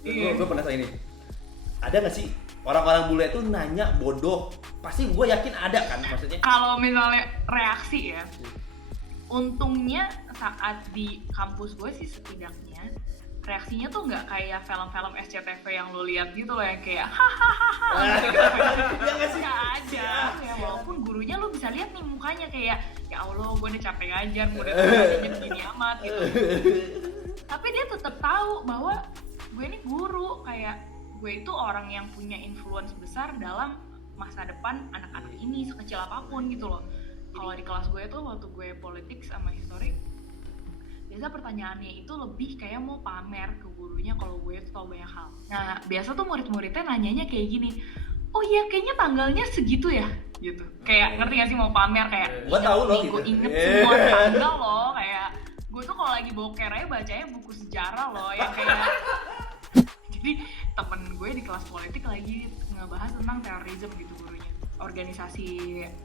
Gue pernah tanya ini. Ada nggak sih orang-orang bule itu nanya bodoh? Pasti gue yakin ada kan maksudnya. Kalau misalnya reaksi ya, untungnya saat di kampus gue sih setidaknya reaksinya tuh nggak kayak film-film SCTV yang lo lihat gitu loh, yang kayak hahaha gitu. Nggak ada ya, walaupun gurunya lo bisa lihat nih mukanya kayak ya Allah gue udah capek ngajar, gue udah ngajar begini amat gitu, tapi dia tetap tahu bahwa gue ini guru, kayak gue itu orang yang punya influence besar dalam masa depan anak-anak ini sekecil apapun gitu loh. Kalau di kelas gue tuh waktu gue politik sama historik, biasa pertanyaannya itu lebih kayak mau pamer ke gurunya kalau gue tuh tau banyak hal. Nah biasa tuh murid-muridnya nanyanya kayak gini, oh iya kayaknya tanggalnya segitu ya gitu. Kayak ngerti gak sih, mau pamer kayak Gue tahu loh gitu. Gue inget semua tanggal loh, kayak gue tuh kalau lagi boker aja bacanya buku sejarah loh yang kayak jadi temen gue di kelas politik lagi ngebahas tentang terorisme gitu gurunya, organisasi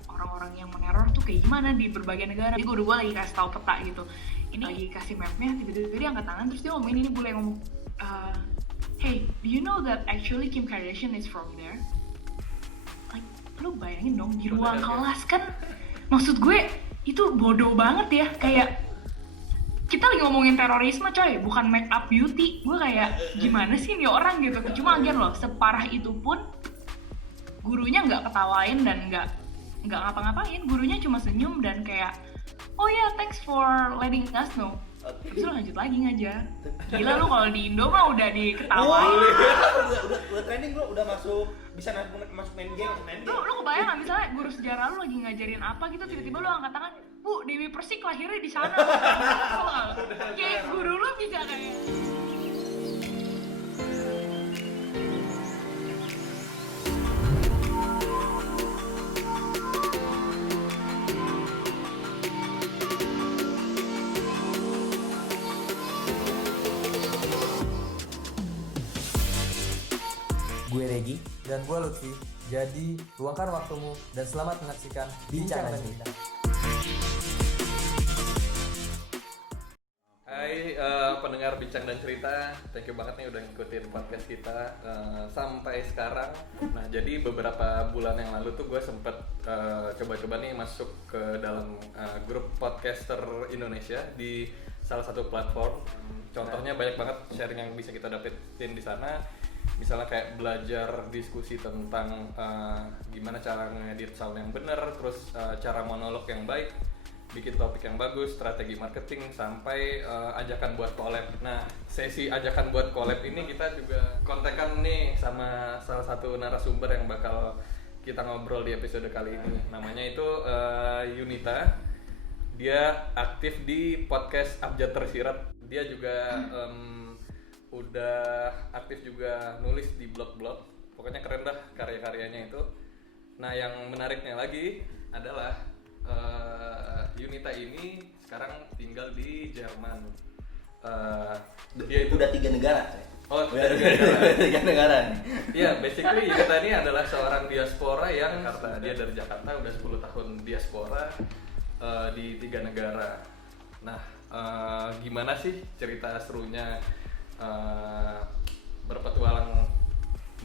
orang-orang yang meneror tuh kayak gimana di berbagai negara. Jadi guru gue lagi kasih tahu peta gitu, ini lagi kasih mapnya, tiba-tiba dia angkat tangan terus dia ngomongin ini, bule ngomong hey, do you know that actually Kim Kardashian is from there? Like, lu bayangin dong di ruang kelas kan, maksud gue itu bodoh banget ya, kayak kita lagi ngomongin terorisme coy, bukan make up beauty. Gue kayak gimana sih nih orang gitu. Cuma again loh, separah itu pun gurunya nggak ketawain dan nggak ngapa-ngapain. Gurunya cuma senyum dan kayak oh ya, thanks for letting us know. Terus lu lanjut lagi ngajar. Gila lu, kalau di Indo mah udah diketawain. Udah training bro, udah masuk, bisa masuk main game. Lu kebayang nggak misalnya guru sejarah lu lagi ngajarin apa gitu, tiba-tiba lu angkat tangan, Bu, Dewi Persik lahirnya di sana. Kayak guru lu bisa kayak Gue Regi dan gue Lutfi. Jadi luangkan waktumu dan selamat menyaksikan Bincang dan Cerita. Hai pendengar Bincang dan Cerita, thank you banget nih udah ngikutin podcast kita sampai sekarang. Nah jadi beberapa bulan yang lalu tuh gue sempet coba-coba nih masuk ke dalam grup podcaster Indonesia di salah satu platform. Contohnya banyak banget sharing yang bisa kita dapetin di sana. Misalnya kayak belajar diskusi tentang gimana cara ngedit sound yang bener, terus cara monolog yang baik, bikin topik yang bagus, strategi marketing, sampai ajakan buat collab. Nah, sesi ajakan buat collab ini kita juga kontekan nih sama salah satu narasumber yang bakal kita ngobrol di episode kali ini. Namanya itu Yunita. Dia aktif di podcast Abjad Tersirat. Dia juga udah aktif juga nulis di blog-blog. Pokoknya keren dah karya-karyanya itu. Nah, yang menariknya lagi adalah Yunita ini sekarang tinggal di Jerman. Dia itu udah 3 negara. Oh, 3 negara. Iya, basically Yunita ini adalah seorang diaspora yang Jakarta. Dia dari Jakarta, udah 10 tahun diaspora di 3 negara. Nah, gimana sih cerita serunya berpetualang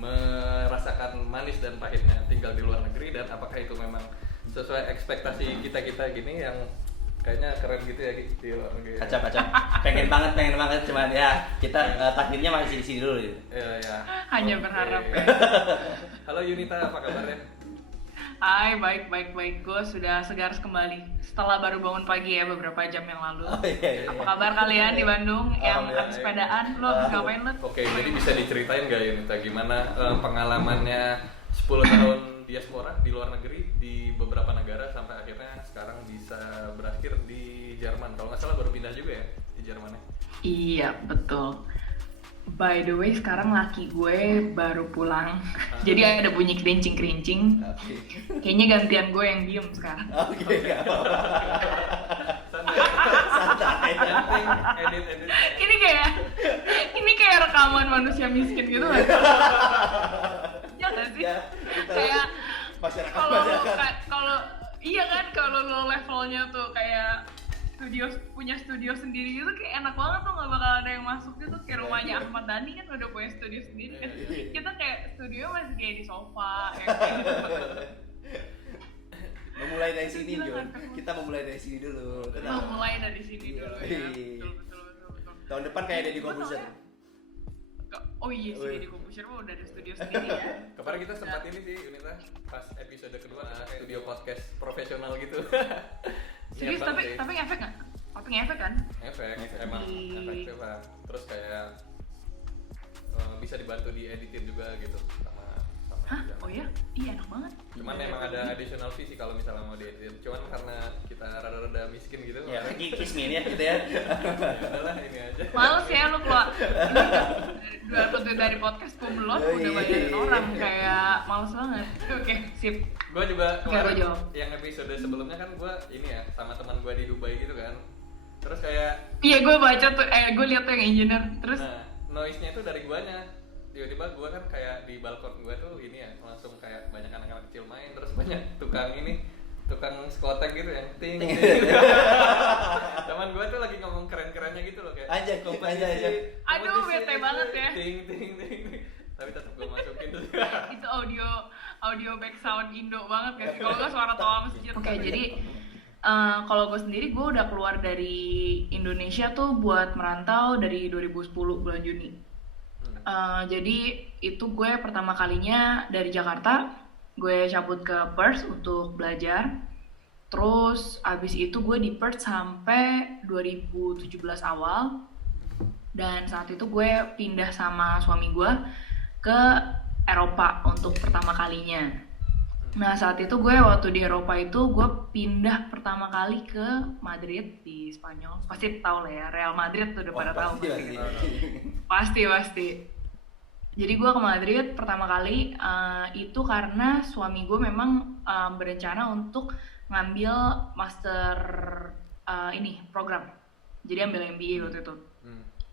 merasakan manis dan pahitnya tinggal di luar negeri, dan apakah itu memang sesuai ekspektasi kita gini yang kayaknya keren gitu ya di luar negeri. Kacau. pengen banget, cuman ya kita takdirnya masih di sini dulu gitu. Iya. hanya berharap ya. Halo Yunita, apa kabarnya? Hai, baik. Gue sudah segar kembali setelah baru bangun pagi ya beberapa jam yang lalu. Iya. Apa kabar kalian di Bandung yang habis sepedaan? Lo habis ngapain lo? Oke, jadi bisa diceritain nggak Yunita gimana pengalamannya 10 tahun diaspora di luar negeri di beberapa negara sampai akhirnya sekarang bisa berakhir di Jerman. Kalau nggak salah baru pindah juga ya di Jermannya. Iya, betul. By the way, sekarang laki gue baru pulang. Jadi ada bunyi kerincing-kerincing. Kayaknya gantian gue yang diem sekarang. Oke, enggak apa-apa. Santai. Edit. Ini kayak rekaman manusia miskin gitu kan. Ya nggak sih? Ya, Kayak masyarakat. kalau iya kan, kalau lo levelnya tuh kayak punya studio sendiri gitu kayak enak banget tuh, nggak bakal ada yang masuk gitu. Kayak rumahnya Ahmad Dhani kan udah punya studio sendiri kan. Kita kayak studio masih kayak di sofa ya, kayak Memulai dari sini, Gila, Jon. kan? Kita memulai dari sini dulu. gitu. Tenang. Mulai dari sini dulu ya. Iya. Betul. Tahun depan kayak Deddy Corbuzier. Oh iya sih, Wih. di Corbuzier mah udah ada studio sendiri ya. Kemarin kita sempat ini sih Yunita pas episode kedua studio podcast profesional gitu. Serius, Niat banget sih. tapi ngefek nggak? Tapi ngefek kan? efek emang Di- efektif lah. Terus kayak bisa dibantu dieditin juga gitu sama Hah? kerjaan. Oh iya? Iya enak banget. Cuman emang ada additional fee sih kalau misalnya mau diedit. Cuman karena kita rada-rada miskin gitu. Ya, makanya- kismin ya gitu ya. ya udahlah ini aja. Males ya lu keluar ini dari podcast Pumlot udah bayarin orang, kayak males banget. Oke, sip. Gue juga Oke, kemarin gua jawab. yang episode sebelumnya kan gue ini ya sama teman gue di Dubai gitu kan. Terus kayak Iya, gue baca tuh, gue liat tuh yang engineer. Terus nah noise-nya itu dari guanya. Tiba-tiba gue kan kayak di balkon gue tuh ini ya langsung kayak banyak anak-anak kecil main, terus banyak tukang skotek gitu yang ting ting. Teman gue tuh lagi ngomong keren-kerennya gitu loh kayak Anjay, kompetisi, anjay. Aduh, kompetisi, bete banget ya. ting ting ting. Tapi tetap gue masukin tuh. itu audio back sound Indo banget gak sih? Kalau nggak suara tawa masjid. Oke, jadi kalau gue sendiri, gue udah keluar dari Indonesia tuh buat merantau dari 2010 bulan Juni. Jadi itu gue pertama kalinya dari Jakarta, gue cabut ke Perth untuk belajar. Terus abis itu gue di Perth sampai 2017 awal. Dan saat itu gue pindah sama suami gue ke Eropa untuk pertama kalinya. Nah saat itu gue waktu di Eropa itu gue pindah pertama kali ke Madrid di Spanyol. Pasti tau lah ya, Real Madrid tuh udah pada tahu pasti kan. Pasti. Jadi gue ke Madrid pertama kali itu karena suami gue memang berencana untuk ngambil master program. Jadi ambil MBA waktu itu.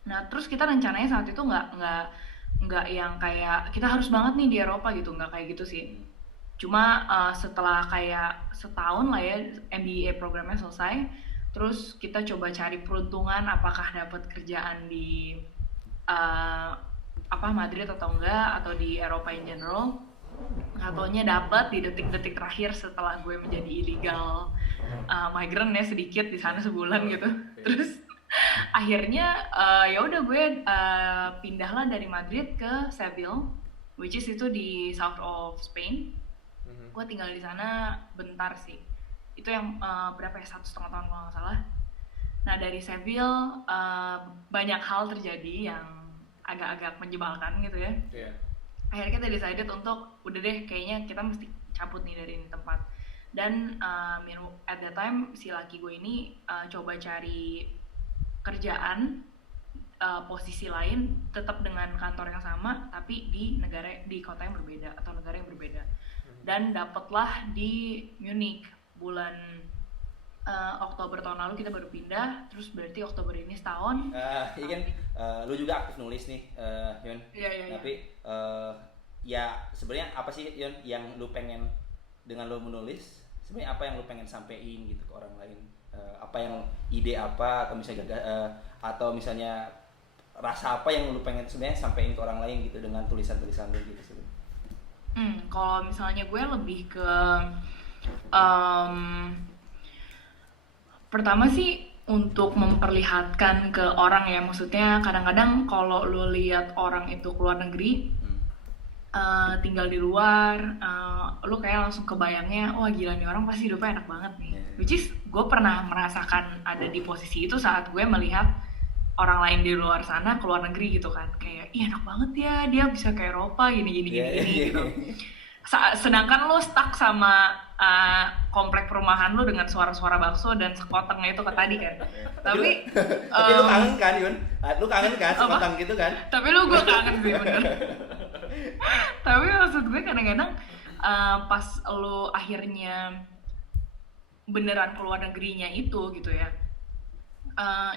Nah terus kita rencananya saat itu nggak yang kayak kita harus banget nih di Eropa gitu, nggak kayak gitu sih. Cuma setelah kayak setahun lah ya MBA programnya selesai, terus kita coba cari peruntungan apakah dapat kerjaan di Madrid atau enggak, atau di Eropa in general. Katanya dapat di detik-detik terakhir setelah gue menjadi illegal migrant ya sedikit di sana sebulan gitu. Terus akhirnya ya udah gue pindahlah dari Madrid ke Seville, which is itu di south of Spain. Gue tinggal di sana bentar sih. Itu yang berapa ya, 1,5 tahun kalau nggak salah. Nah dari Seville banyak hal terjadi yang agak-agak menyebalkan gitu ya. Iya. Akhirnya kita decided untuk udah deh kayaknya kita mesti cabut nih dari ini tempat. Dan at that time si laki gue ini coba cari kerjaan posisi lain tetap dengan kantor yang sama tapi di kota yang berbeda atau negara yang berbeda. Dan dapatlah di Munich bulan Oktober tahun lalu kita baru pindah, terus berarti Oktober ini setahun. Iya kan, lu juga aktif nulis nih, Yun. Iya. Tapi ya sebenarnya apa sih Yun yang lu pengen dengan lu menulis? Sebenarnya apa yang lu pengen sampein gitu ke orang lain? Apa yang ide apa atau misalnya rasa apa yang lu pengen sebenarnya sampein ke orang lain gitu dengan tulisan-tulisan lu gitu sebenarnya? Kalau misalnya gue lebih ke pertama sih untuk memperlihatkan ke orang ya, maksudnya kadang-kadang kalau lu lihat orang itu keluar negeri tinggal di luar, lu kayak langsung kebayangnya wah gila nih orang pasti hidupnya enak banget nih. Which is gue pernah merasakan ada di posisi itu saat gue melihat orang lain di luar sana keluar negeri gitu kan, kayak ih enak banget ya dia bisa ke Eropa gini gitu. Sedangkan lo stuck sama komplek perumahan lo dengan suara-suara bakso dan sekotengnya itu ke tadi kan. Tapi lu kangen kan Yun? Lu kangen kan sekoteng gitu kan? Tapi gue kangen sih bener. Tapi maksud gue kadang-kadang pas lo akhirnya beneran keluar negerinya itu gitu ya,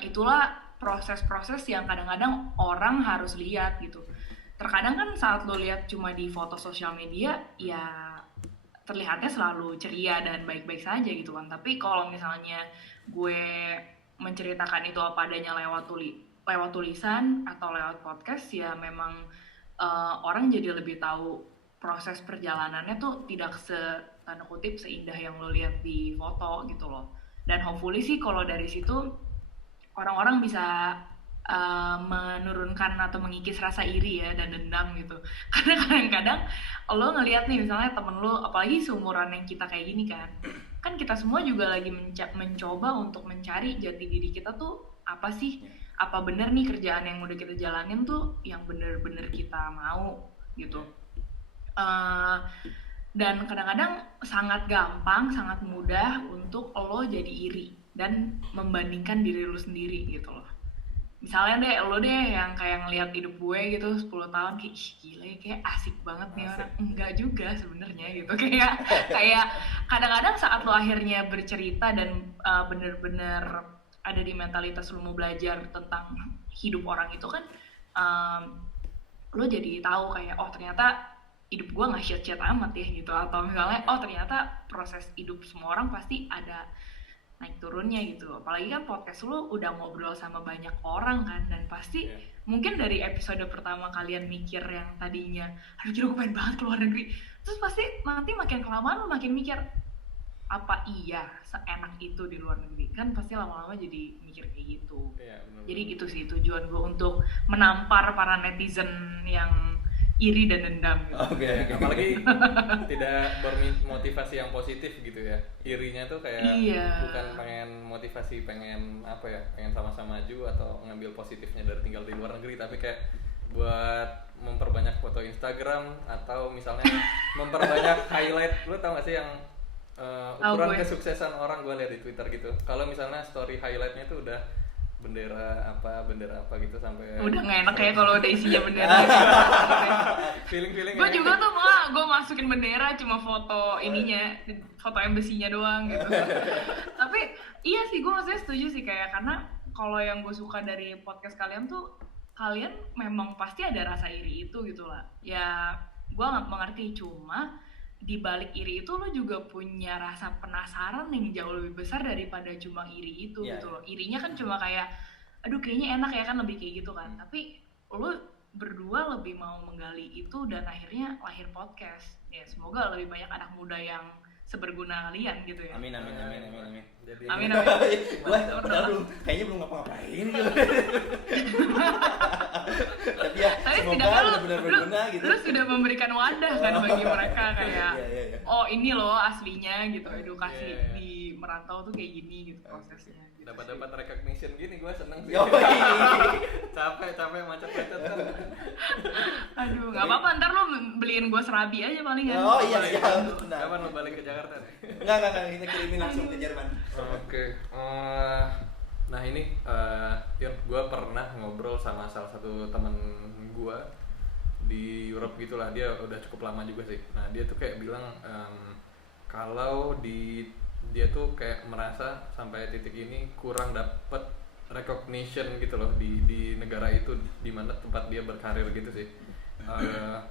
itulah proses-proses yang kadang-kadang orang harus lihat gitu. Terkadang kan saat lo lihat cuma di foto sosial media ya terlihatnya selalu ceria dan baik-baik saja gitu kan. Tapi kalau misalnya gue menceritakan itu apa adanya lewat tulisan atau lewat podcast, ya memang orang jadi lebih tahu proses perjalanannya tuh tidak tanda kutip seindah yang lo lihat di foto gitu loh. Dan hopefully sih kalau dari situ orang-orang bisa menurunkan atau mengikis rasa iri ya dan dendam gitu. Karena kadang-kadang lo ngelihat nih misalnya temen lo, apalagi seumuran yang kita kayak gini kan kita semua juga lagi mencoba untuk mencari jati diri kita tuh apa sih, apa bener nih kerjaan yang udah kita jalanin tuh yang bener-bener kita mau gitu. Dan kadang-kadang sangat gampang, sangat mudah untuk lo jadi iri dan membandingkan diri lo sendiri gitu loh. Misalnya lo yang kayak ngeliat hidup gue gitu 10 tahun kayak ih gila ya, kayak asik banget nih orang. Enggak juga sebenarnya gitu. Kayak kadang-kadang saat lo akhirnya bercerita dan bener-bener ada di mentalitas lo mau belajar tentang hidup orang itu kan, lo jadi tahu kayak oh ternyata hidup gue nggak shit amat ya gitu. Atau misalnya oh ternyata proses hidup semua orang pasti ada naik turunnya gitu. Apalagi kan podcast lu udah ngobrol sama banyak orang kan, dan pasti mungkin dari episode pertama kalian mikir yang tadinya aduh gila gue pengen banget keluar negeri, terus pasti nanti makin kelamaan lu makin mikir apa iya seenak itu di luar negeri, kan pasti lama-lama jadi mikir kayak gitu. Jadi gitu sih tujuan gue untuk menampar para netizen yang iri dan dendam gitu. Oke. Apalagi tidak bermotivasi yang positif gitu ya. Irinya tuh kayak bukan pengen motivasi, pengen apa ya, pengen sama-sama maju atau ngambil positifnya dari tinggal di luar negeri, tapi kayak buat memperbanyak foto Instagram atau misalnya memperbanyak highlight. Lu tau gak sih yang ukuran kesuksesan orang, gue lihat di Twitter gitu. Kalau misalnya story highlightnya tuh udah bendera apa gitu sampai udah nggak enak ya kalau udah isinya bendera. feeling gue juga tuh gue masukin bendera cuma foto ininya, foto embassy-nya doang gitu. Tapi iya sih gue maksudnya setuju sih, kayak karena kalau yang gue suka dari podcast kalian tuh kalian memang pasti ada rasa iri itu gitu lah ya. Gue nggak mengerti, cuma di balik iri itu lo juga punya rasa penasaran yang jauh lebih besar daripada cuma iri itu gitu loh. Irinya kan cuma kayak aduh kayaknya enak ya kan, lebih kayak gitu kan. Tapi lo berdua lebih mau menggali itu dan akhirnya lahir podcast. Ya semoga lebih banyak anak muda yang seberguna kalian gitu ya. Amin. Jadi Amin. Kayaknya belum ngapa-ngapain gitu. Tapi ya semoga benar-benar berguna gitu. Terus sudah memberikan wadah kan bagi mereka kayak Iya. oh ini loh aslinya gitu, edukasi di merantau tuh kayak gini gitu prosesnya. dapat recognition gini gue seneng sih. capek macet-macet kan. Aduh nggak apa-apa, ntar lo beliin gue serabi aja paling ya. Oh iya siap. Kapan lo balik ke Jakarta nih? Enggak, kita kirimin langsung ke Jerman. Oke. Nah ini gue pernah ngobrol sama salah satu teman gue di Europe gitulah, dia udah cukup lama juga sih. Nah dia tuh kayak bilang kalau dia tuh kayak merasa sampai titik ini kurang dapet recognition gitu loh di negara itu di mana tempat dia berkarir gitu sih.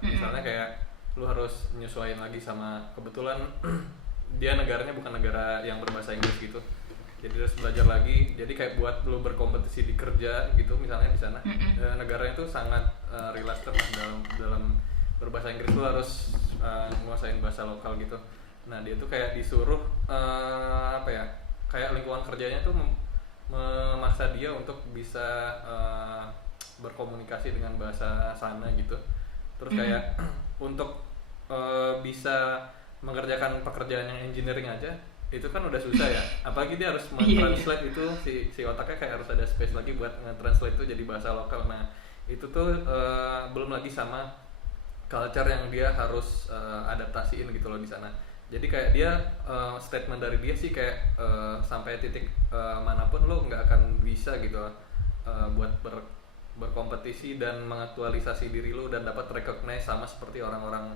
Misalnya kayak lu harus menyesuaikan lagi sama, kebetulan dia negaranya bukan negara yang berbahasa Inggris gitu, jadi harus belajar lagi. Jadi kayak buat lu berkompetisi di kerja gitu misalnya di sana, negaranya tuh sangat reluctant dalam berbahasa Inggris. Lu harus nguasain bahasa lokal gitu. Nah dia tuh kayak disuruh kayak lingkungan kerjanya tuh memaksa dia untuk bisa berkomunikasi dengan bahasa sana gitu. Terus kayak untuk bisa mengerjakan pekerjaan yang engineering aja itu kan udah susah ya, apalagi dia harus mentranslate itu, si otaknya kayak harus ada space lagi buat nge-translate itu jadi bahasa lokal. Nah itu tuh belum lagi sama culture yang dia harus adaptasiin gitu loh di sana. Jadi kayak dia statement dari dia sih kayak sampai titik manapun lo nggak akan bisa gitu buat berkompetisi dan mengaktualisasi diri lo dan dapat recognize sama seperti orang-orang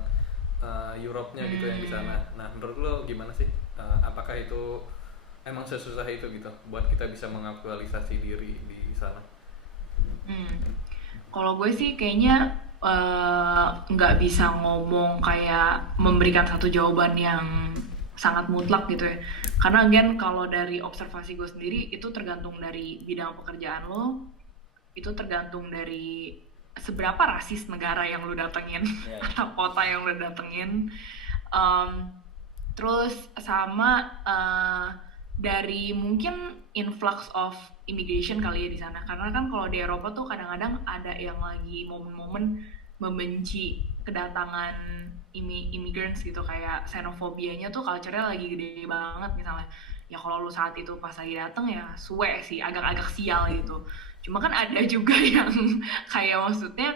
Europe-nya gitu yang di sana. Nah menurut lo gimana sih? Apakah itu emang sesusah itu gitu buat kita bisa mengaktualisasi diri di sana? Kalau gue sih kayaknya nggak bisa ngomong kayak memberikan satu jawaban yang sangat mutlak gitu ya. Karena again kalau dari observasi gue sendiri itu tergantung dari bidang pekerjaan lo, itu tergantung dari seberapa rasis negara yang lo datengin atau kota yang lo datengin. Terus sama dari mungkin influx of immigration kali ya di sana, karena kan kalau di Eropa tuh kadang-kadang ada yang lagi momen-momen membenci kedatangan immigrants gitu, kayak xenofobianya tuh culture-nya lagi gede banget misalnya. Ya kalau lu saat itu pas lagi dateng ya suwe sih, agak-agak sial gitu. Cuma kan ada juga yang kayak maksudnya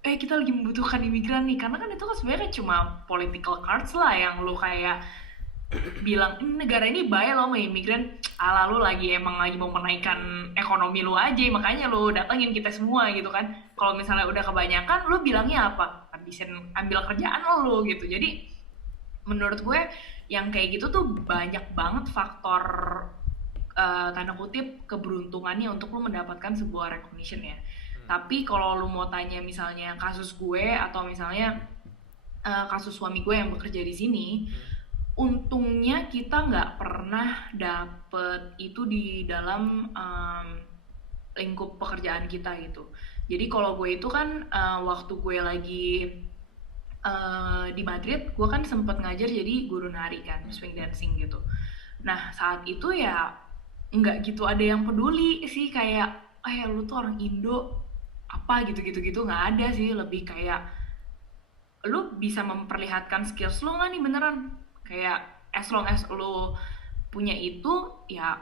kita lagi membutuhkan imigran nih, karena kan itu kan sebenarnya cuma political cards lah yang lu kayak bilang negara ini baik loh sama imigran, ala lu emang lagi mau menaikkan ekonomi lu aja, makanya lu datengin kita semua gitu kan. Kalau misalnya udah kebanyakan, lu bilangnya apa? Habisin ambil kerjaan lu gitu. Jadi menurut gue yang kayak gitu tuh banyak banget faktor tanda kutip keberuntungannya untuk lu mendapatkan sebuah recognition ya. Tapi kalau lu mau tanya misalnya kasus gue atau misalnya kasus suami gue yang bekerja di sini, untungnya kita nggak pernah dapet itu di dalam lingkup pekerjaan kita gitu. Jadi kalau gue itu kan waktu gue lagi di Madrid, gue kan sempet ngajar jadi guru nari kan, swing dancing gitu. Nah saat itu ya nggak gitu ada yang peduli sih, kayak lu tuh orang Indo apa gitu-gitu nggak ada sih. Lebih kayak lu bisa memperlihatkan skills lu nggak nih beneran, kayak as long as lu punya itu ya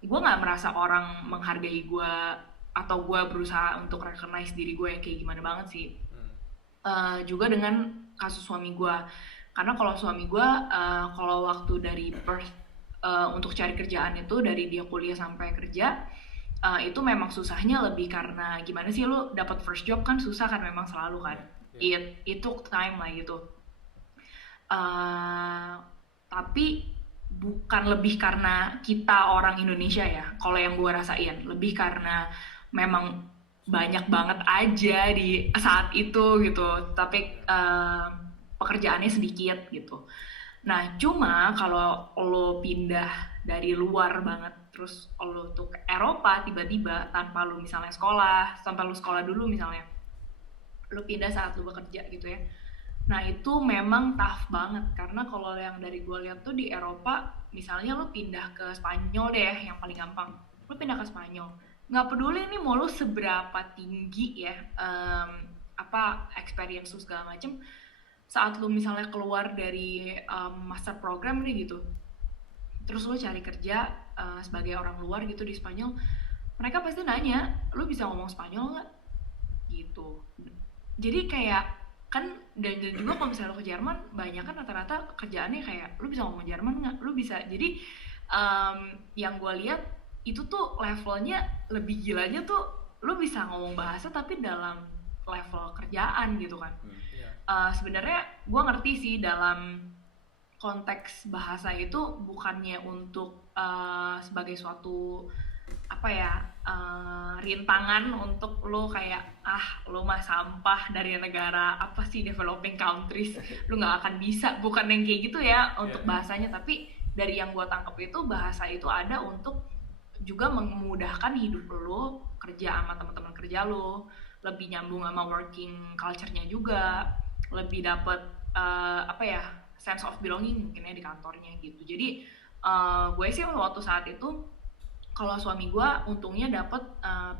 gue nggak merasa orang menghargai gue atau gue berusaha untuk recognize diri gue yang kayak gimana banget sih. Juga dengan kasus suami gue, karena kalau suami gue kalau waktu dari Perth untuk cari kerjaan itu dari dia kuliah sampai kerja itu memang susahnya lebih karena gimana sih, lu dapat first job kan susah kan, memang selalu kan. It took time lah gitu. Tapi bukan lebih karena kita orang Indonesia ya, kalau yang gue rasain lebih karena memang banyak banget aja di saat itu gitu, tapi pekerjaannya sedikit gitu. Nah cuma kalau lo pindah dari luar banget terus lo tuh ke Eropa tiba-tiba tanpa lo misalnya sekolah, sampai lo sekolah dulu misalnya, lo pindah saat lo bekerja gitu ya. Nah itu memang tough banget, karena kalau yang dari gue lihat tuh di Eropa, misalnya lo pindah ke Spanyol deh yang paling gampang, lo pindah ke Spanyol, nggak peduli nih mau lo seberapa tinggi ya experience lo segala macem, saat lo misalnya keluar dari master program nih gitu, terus lo cari kerja sebagai orang luar gitu di Spanyol, mereka pasti nanya lo bisa ngomong Spanyol nggak gitu. Jadi kayak kan, dan juga kalau misalnya lo ke Jerman, banyak kan rata-rata kerjaannya kayak lo bisa ngomong Jerman nggak, lo bisa. Jadi yang gue lihat itu tuh levelnya lebih gilanya tuh lo bisa ngomong bahasa tapi dalam level kerjaan gitu kan. Sebenarnya gue ngerti sih dalam konteks bahasa itu bukannya untuk sebagai suatu rintangan untuk lo kayak lo mah sampah dari negara apa sih developing countries, lo nggak akan bisa, bukan yang kayak gitu ya untuk bahasanya. Tapi dari yang gue tangkap itu bahasa itu ada untuk juga memudahkan hidup lo, kerja sama teman-teman kerja lo, lebih nyambung sama working culture-nya juga, lebih dapet sense of belonging mungkinnya di kantornya gitu. Jadi gue sih waktu saat itu, kalau suami gue untungnya dapet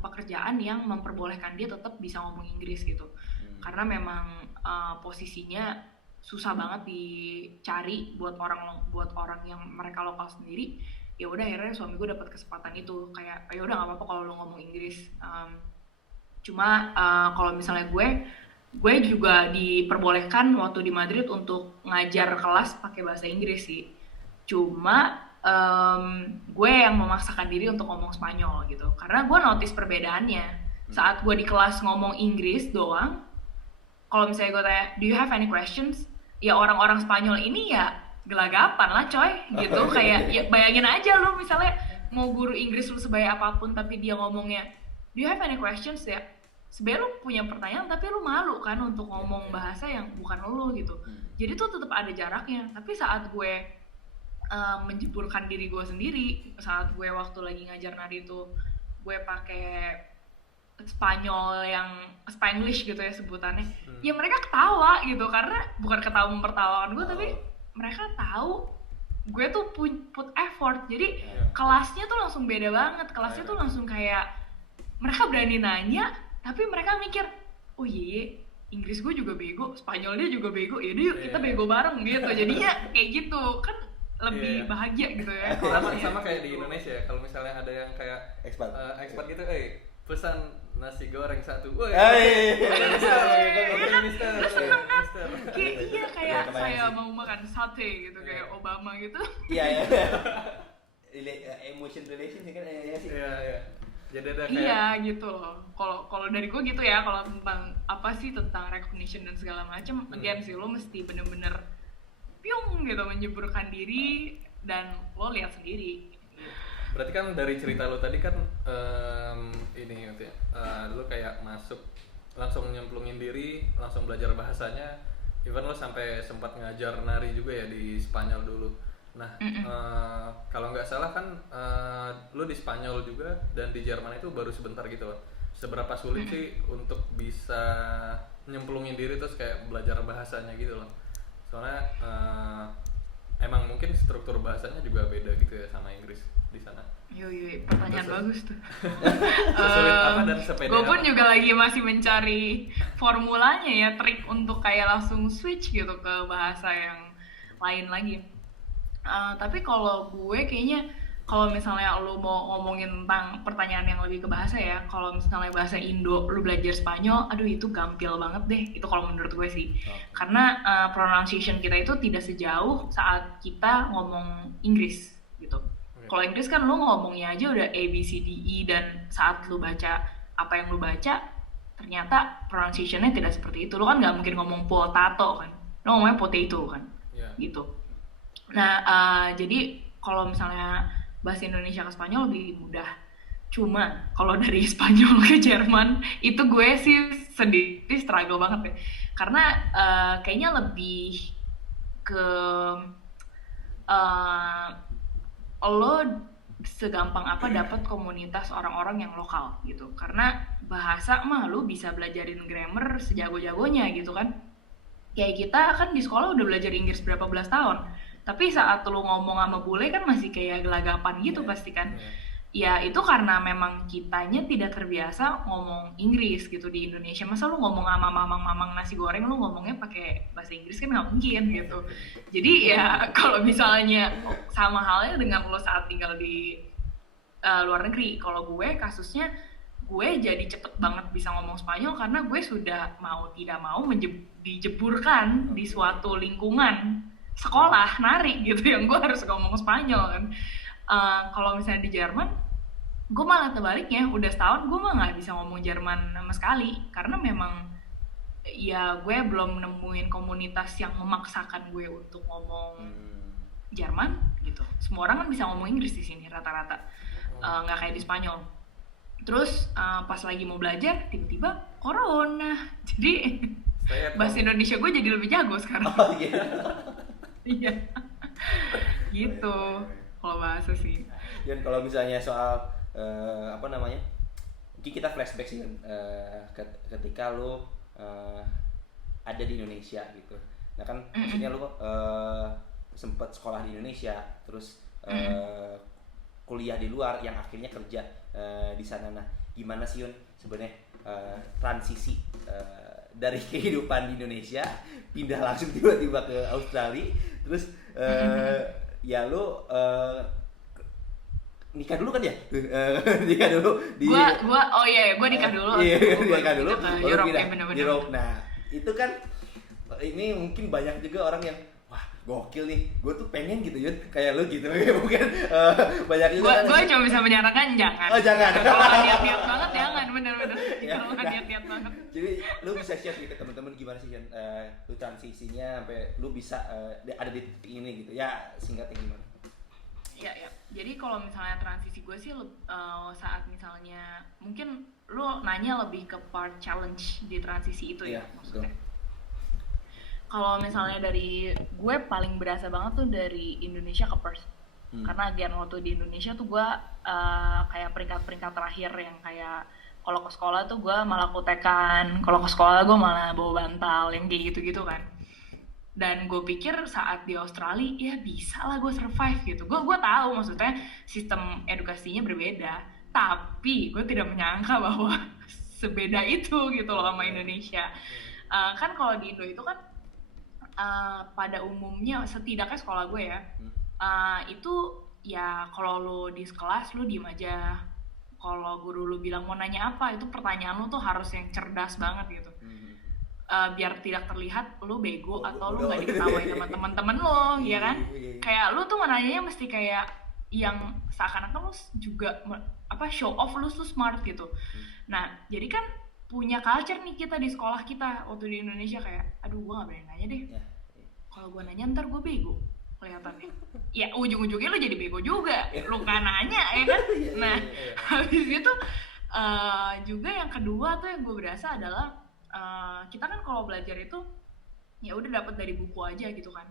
pekerjaan yang memperbolehkan dia tetap bisa ngomong Inggris gitu. Karena memang posisinya susah banget dicari buat orang yang mereka lokal sendiri. Ya udah akhirnya suami gue dapet kesempatan itu, kayak ya udah nggak apa-apa kalau lo ngomong Inggris. Cuma kalau misalnya gue juga diperbolehkan waktu di Madrid untuk ngajar kelas pakai bahasa Inggris sih. Cuma gue yang memaksakan diri untuk ngomong Spanyol gitu, karena gue notice perbedaannya. Saat gue di kelas ngomong Inggris doang, kalau misalnya gue tanya do you have any questions, ya orang-orang Spanyol ini ya gelagapan lah coy gitu. Kayak ya bayangin aja lo misalnya mau guru Inggris lu sebaik apapun tapi dia ngomongnya do you have any questions, ya sebenarnya lu punya pertanyaan tapi lu malu kan untuk ngomong bahasa yang bukan lu gitu. Jadi tuh tetap ada jaraknya. Tapi saat gue menjeburkan diri gue sendiri. Saat gue waktu lagi ngajar nari itu gue pakai Spanyol yang Spanglish gitu ya sebutannya, ya mereka ketawa gitu, karena bukan ketawa mempertawakan gue, tapi mereka tahu gue tuh put effort. Jadi kelasnya tuh langsung beda banget, kelasnya tuh langsung kayak mereka berani nanya, tapi mereka mikir, oh iya, Inggris gue juga bego, Spanyol dia juga bego, yaudah yuk kita bego bareng gitu. Jadinya kayak gitu kan lebih bahagia gitu ya. Sama kayak di Indonesia, kalau misalnya ada yang kayak Expat. expat gitu, pesan nasi goreng satu. Woi. Mister. Kayak iya, kayak Iya, saya sih. mau makan sate gitu, kayak Obama gitu. Iya. Emotion relation sih kan ya sih. Iya. Jadi ada kayak Iya gitu loh. Kalau dari gue gitu ya, kalau tentang apa sih, tentang recognition dan segala macam, again sih lo mesti bener-bener piung gitu, menjeburkan diri dan lo lihat sendiri. berarti kan dari cerita lo tadi kan ini gitu ya, lo kayak masuk langsung nyemplungin diri, langsung belajar bahasanya, even lo sampai sempat ngajar nari juga ya di Spanyol dulu. Nah kalau nggak salah kan lo di Spanyol juga dan di Jerman itu baru sebentar gitu loh. Seberapa sulit sih untuk bisa nyemplungin diri terus kayak belajar bahasanya gitu loh? Soalnya emang mungkin struktur bahasanya juga beda gitu ya sama Inggris di sana. Yoi, pertanyaan bagus tuh. Sulit apa dan sepeda Gue pun apa? juga lagi masih mencari formulanya ya, trik untuk kayak langsung switch gitu ke bahasa yang lain lagi. Tapi kalau gue kayaknya, kalau misalnya lo mau ngomongin tentang pertanyaan yang lebih ke bahasa ya, kalau misalnya bahasa Indo lo belajar Spanyol, aduh itu gampil banget deh, itu kalau menurut gue sih. Karena pronunciation kita itu tidak sejauh saat kita ngomong Inggris gitu. Kalau Inggris kan lo ngomongnya aja udah A, B, C, D, E, dan saat lo baca apa yang lo baca, ternyata pronunciation-nya tidak seperti itu. Lo kan nggak mungkin ngomong potato kan, lo ngomongnya potato kan, gitu. Nah, jadi kalau misalnya bahasa Indonesia ke Spanyol lebih mudah. Cuma kalau dari Spanyol ke Jerman itu gue sih sendiri struggle banget deh. Karena kayaknya lebih ke lo segampang apa dapat komunitas orang-orang yang lokal gitu. Karena bahasa mah lo bisa belajarin grammar sejago-jagonya gitu kan. Kayak kita kan di sekolah udah belajar Inggris berapa belas tahun, tapi saat lu ngomong sama bule kan masih kayak gelagapan gitu pasti kan. Ya itu karena memang kitanya tidak terbiasa ngomong Inggris gitu di Indonesia. Masa lu ngomong sama mamang-mamang nasi goreng lu ngomongnya pakai bahasa Inggris kan nggak mungkin gitu. Jadi ya kalau misalnya sama halnya dengan lo saat tinggal di luar negeri, kalau gue kasusnya gue jadi cepet banget bisa ngomong Spanyol karena gue sudah mau tidak mau dijeburkan di suatu lingkungan sekolah nari gitu yang gue harus ngomong Spanyol kan. Kalau misalnya di Jerman, gue malah terbaliknya, udah setahun gue mah nggak bisa ngomong Jerman sama sekali karena memang ya gue belum nemuin komunitas yang memaksakan gue untuk ngomong Jerman gitu. Semua orang kan bisa ngomong Inggris di sini rata-rata, nggak kayak di Spanyol. Terus pas lagi mau belajar tiba-tiba corona, jadi bahasa Indonesia gue jadi lebih jago sekarang. Oh gitu. Iya, gitu. Kalau bahasa sih. Dan kalau misalnya soal apa namanya, mungkin kita flashback sih kan, ketika lu ada di Indonesia gitu. Nah kan maksudnya lu sempat sekolah di Indonesia, terus kuliah di luar, yang akhirnya kerja di sana. Nah gimana sih Yun sebenarnya transisi dari kehidupan di Indonesia pindah langsung tiba-tiba ke Australia, terus ya lu nikah dulu kan ya? Nikah dulu di gue nikah dulu. Iya, nikah dulu. Ke Europe ya, bener-bener. Europe. Nah, itu kan ini mungkin banyak juga orang yang wah, gokil nih. Gue tuh pengen gitu Yun, kayak lu gitu. Mungkin banyak juga. Gue cuma bisa menyarankan jangan. Oh, jangan. Kalau nggak niat-niat banget jangan, bener-bener. Ya, Kalau nggak niat-niat banget. Jadi lu bisa share nih ke teman-teman gimana sih Yun, lu transisinya sampai lu bisa ada di titik ini gitu. Ya, singkatnya gimana? Ya. Jadi kalau misalnya transisi gue sih saat misalnya mungkin lu nanya lebih ke part challenge di transisi itu ya maksudnya. Kalau misalnya dari gue paling berasa banget tuh dari Indonesia ke Perth. Karena again waktu di Indonesia tuh gue kayak peringkat-peringkat terakhir yang kayak kalau ke sekolah tuh gue malah kutekan, kalau ke sekolah gue malah bawa bantal yang kayak gitu-gitu kan. Dan gue pikir saat di Australia ya bisa lah gue survive gitu. Gue tahu maksudnya sistem edukasinya berbeda, tapi gue tidak menyangka bahwa sebeda itu gitu loh sama Indonesia. Kan kalau di Indo itu kan pada umumnya setidaknya sekolah gue ya itu ya kalau lo di kelas lo diem aja. Kalau guru lo bilang mau nanya apa, itu pertanyaan lo tuh harus yang cerdas banget gitu. Biar tidak terlihat lo bego atau lo nggak diketawain sama teman-teman lo, ya kan? Kayak lo tuh nanyanya mesti kayak yang seakan-akan lo juga show off lo tuh smart gitu. Nah jadi kan punya culture nih kita di sekolah kita waktu di Indonesia kayak, aduh gue nggak berani nanya deh. Kalau gue nanya ntar gue bego kelihatannya. Ya ujung-ujungnya lo jadi bego juga, lo nggak nanya ya kan. Nah habis itu juga yang kedua tuh yang gue berasa adalah kita kan kalau belajar itu ya udah dapat dari buku aja gitu kan.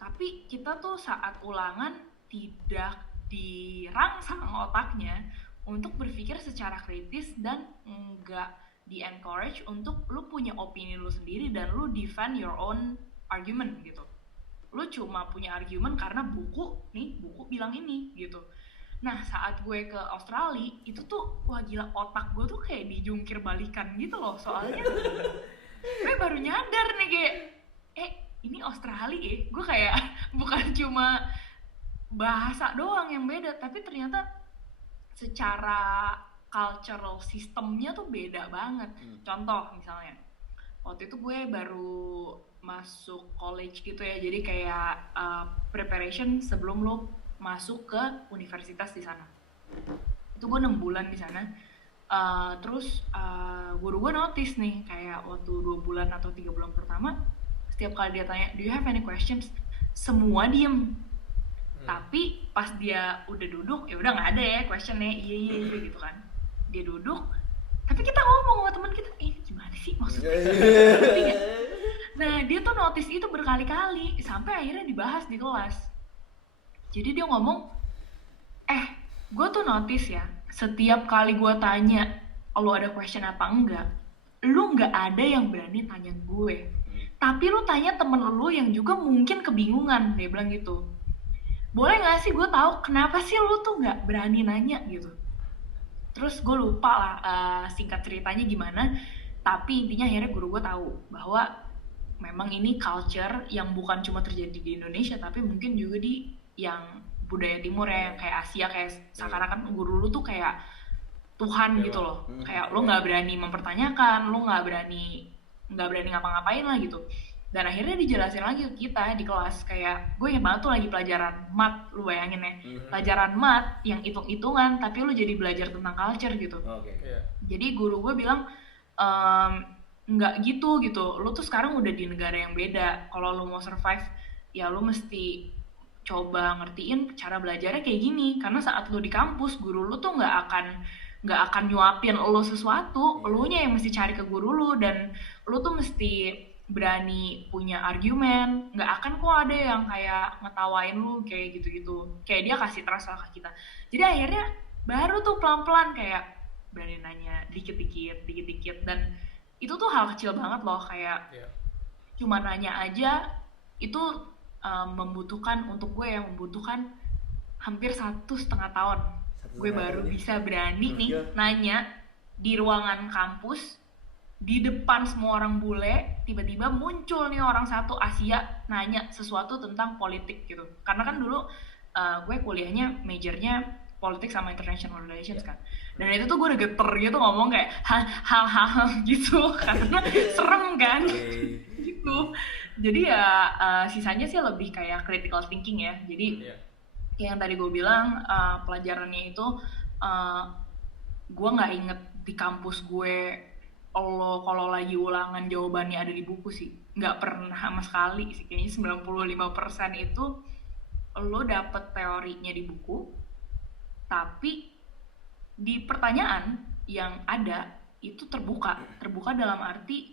Tapi kita tuh saat ulangan tidak dirangsang otaknya untuk berpikir secara kritis dan enggak di-encourage untuk lu punya opini lu sendiri dan lu defend your own argument gitu. Lu cuma punya argument karena buku bilang ini gitu. Nah saat gue ke Australia itu tuh wah gila, otak gue tuh kayak dijungkir balikan gitu loh. Soalnya gue baru nyadar nih kayak ini Australia ya. Gue kayak bukan cuma bahasa doang yang beda, tapi ternyata secara cultural systemnya tuh beda banget. Contoh misalnya waktu itu gue baru masuk college gitu ya, jadi kayak preparation sebelum lo masuk ke universitas di sana. Itu gue 6 bulan di sana. Terus guru gue notice nih kayak waktu 2 bulan atau 3 bulan pertama setiap kali dia tanya, do you have any questions? Semua diem. Tapi pas dia udah duduk, ya udah nggak ada ya questionnya, iya gitu kan. Dia duduk, tapi kita ngomong sama teman kita, gimana sih maksudnya? Nah dia tuh notice itu berkali-kali sampai akhirnya dibahas di kelas. Jadi dia ngomong, gue tuh notice ya, setiap kali gue tanya lo ada question apa enggak, lu nggak ada yang berani tanya gue. Tapi lu tanya temen lu yang juga mungkin kebingungan, dia bilang gitu. Boleh nggak sih gue tahu kenapa sih lu tuh nggak berani nanya gitu? Terus gue lupa lah singkat ceritanya gimana. Tapi intinya akhirnya guru gue tahu bahwa memang ini culture yang bukan cuma terjadi di Indonesia, tapi mungkin juga di yang budaya timur ya, yang kayak Asia, kayak seakan-akan guru lu tuh kayak Tuhan gitu loh. Kayak lu nggak berani mempertanyakan, lu nggak berani ngapa-ngapain lah gitu. Dan akhirnya dijelasin lagi ke kita di kelas, kayak gue ingat banget tuh lagi pelajaran math, lu bayangin ya, pelajaran math yang hitung-hitungan tapi lu jadi belajar tentang culture gitu. Jadi guru gue bilang nggak gitu, lu tuh sekarang udah di negara yang beda, kalau lu mau survive ya lu mesti coba ngertiin cara belajarnya kayak gini, karena saat lu di kampus guru lu tuh nggak akan nyuapin lu sesuatu, elunya yang mesti cari ke guru lu, dan lu tuh mesti berani punya argumen, nggak akan kok ada yang kayak ngetawain lu kayak gitu-gitu, kayak dia kasih trust lah ke kita. Jadi akhirnya baru tuh pelan-pelan kayak berani nanya dikit-dikit, dan itu tuh hal kecil banget loh, kayak cuma nanya aja itu membutuhkan, untuk gue yang membutuhkan hampir 1,5 tahun gue baru bisa berani nih nanya di ruangan kampus di depan semua orang bule. Tiba-tiba muncul nih orang satu Asia nanya sesuatu tentang politik gitu, karena kan dulu gue kuliahnya majornya politik sama international relations kan, dan itu tuh gue udah geter gitu ngomong kayak hal-hal gitu karena serem kan gitu. Jadi ya sisanya sih lebih kayak critical thinking ya. Jadi kayak yang tadi gue bilang, pelajarannya itu gue nggak inget di kampus gue kalau lagi ulangan jawabannya ada di buku sih, nggak pernah sama sekali sih. Kayaknya 95% itu lo dapet teorinya di buku, tapi di pertanyaan yang ada itu terbuka dalam arti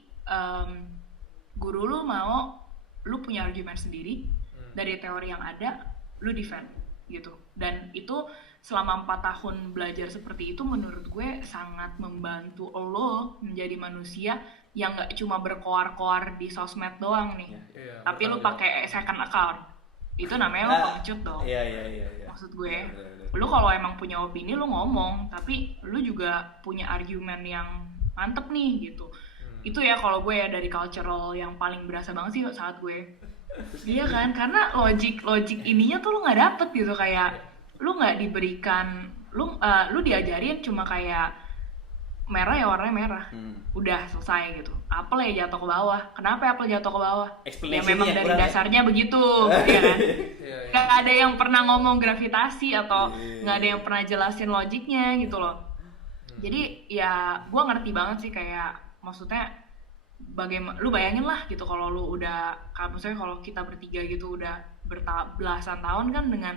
guru lo mau lu punya argumen sendiri dari teori yang ada, lu defend gitu. Dan itu selama 4 tahun belajar seperti itu menurut gue sangat membantu lo menjadi manusia yang nggak cuma berkoar-koar di sosmed doang nih, tapi lu pakai second account. Itu namanya lo pengecut dong. Iya. Maksud gue, lu kalau emang punya opini lu ngomong, tapi lu juga punya argumen yang mantep nih gitu. Itu ya kalau gue ya dari cultural yang paling berasa banget sih saat gue. Iya kan, karena logik ininya tuh lu nggak dapet gitu, kayak lu nggak diberikan, lu diajarin cuma kayak merah ya warnanya merah, udah selesai gitu. Apel ya jatuh ke bawah, kenapa apel jatuh ke bawah? Ya memang dari dasarnya begitu, ya kan? Gak ada yang pernah ngomong gravitasi atau gak ada yang pernah jelasin logiknya gitu loh. Jadi ya gue ngerti banget sih, kayak maksudnya bagaimana, lu bayangin lah gitu kalau lu udah, maksudnya kalau kita bertiga gitu udah belasan tahun kan dengan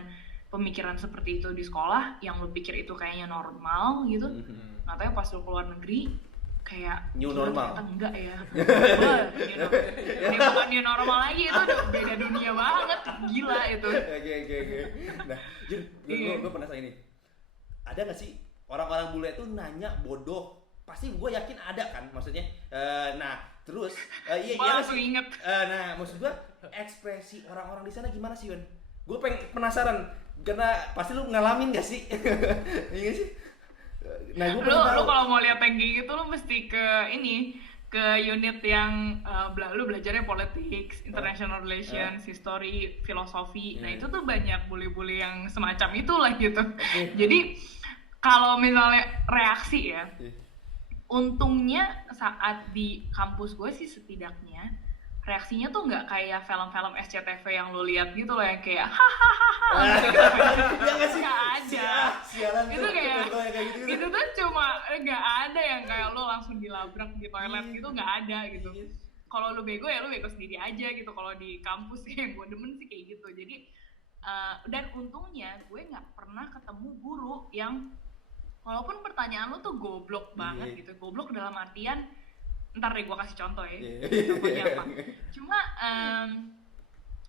pemikiran seperti itu di sekolah, yang lu pikir itu kayaknya normal gitu, nggak tahu pas lu keluar negeri kayak new normal. Ternyata enggak ya. Ini bukan new normal lagi, itu udah beda dunia banget, gila itu. Oke. Nah, Jun, gue penasaran ini. Ada nggak sih orang-orang bule itu nanya bodoh? Pasti gue yakin ada kan, maksudnya. Nah, terus iya langsung sih. Inget. Nah, maksud gue ekspresi orang-orang di sana gimana sih, Yun? Gue penasaran karena pasti lu ngalamin gak sih? Iya sih. Nah, gue lu kalau mau lihat yang gitu lu mesti ke unit yang lu belajarnya politics, international relations, history, filosofi. Nah, itu tuh banyak bule-bule yang semacam itulah gitu. Jadi kalau misalnya reaksi ya, untungnya saat di kampus gue sih setidaknya reaksinya tuh nggak kayak film-film SCTV yang lo lihat gitu loh, yang kayak hahaha nggak ada. Itu kayak itu tuh cuma nggak ada yang kayak lo langsung dilabrak di toilet gitu, nggak ada gitu. Kalau lo bego ya lo bego sendiri aja gitu. Kalau di kampus yang gue demen sih kayak gitu. Jadi dan untungnya gue nggak pernah ketemu guru yang walaupun pertanyaan lo tuh goblok banget gitu, goblok dalam artian ntar deh gue kasih contoh ya, contohnya apa. Cuma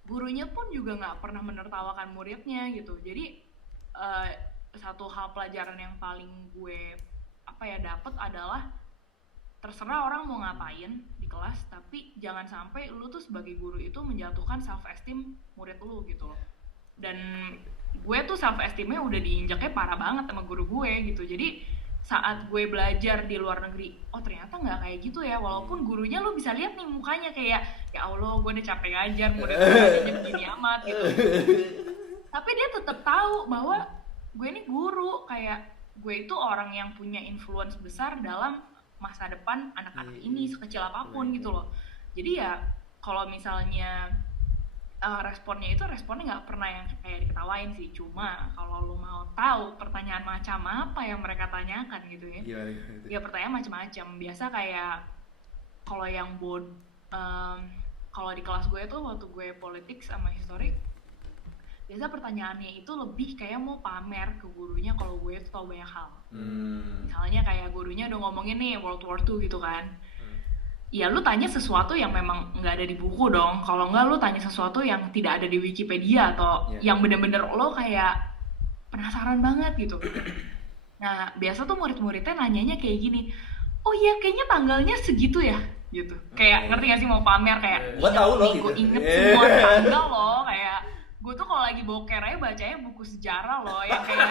gurunya pun juga nggak pernah menertawakan muridnya gitu. Jadi satu hal pelajaran yang paling gue dapet adalah terserah orang mau ngapain di kelas, tapi jangan sampai lu tuh sebagai guru itu menjatuhkan self esteem murid lu gitu loh. Dan gue tuh self esteemnya udah diinjaknya parah banget sama guru gue gitu. Jadi saat gue belajar di luar negeri, oh ternyata nggak kayak gitu ya. Walaupun gurunya lo bisa lihat nih mukanya kayak ya Allah gue udah capek ngajar, murid-muridnya begini amat gitu. Tapi dia tetap tahu bahwa gue ini guru, kayak gue itu orang yang punya influence besar dalam masa depan anak-anak ini sekecil apapun gitu loh. Jadi ya kalau misalnya responnya nggak pernah yang kayak diketawain sih. Cuma kalau lu mau tahu pertanyaan macam apa yang mereka tanyakan gitu ya, ya pertanyaan macam-macam. Biasa kayak kalau yang kalau di kelas gue tuh waktu gue politics sama historik, biasa pertanyaannya itu lebih kayak mau pamer ke gurunya kalau gue tuh tahu banyak hal. Misalnya kayak gurunya udah ngomongin nih World War II gitu kan, ya lu tanya sesuatu yang memang nggak ada di buku dong. Kalau nggak lu tanya sesuatu yang tidak ada di Wikipedia atau yang bener-bener lo kayak penasaran banget gitu. Nah biasa tuh murid-muridnya nanyanya kayak gini, oh iya kayaknya tanggalnya segitu ya gitu. Kayak ngerti gak sih, mau pamer kayak gua tahu loh gue gitu. inget semua tanggal loh. Kayak gue tuh kalau lagi boker aja bacanya buku sejarah loh, yang kayak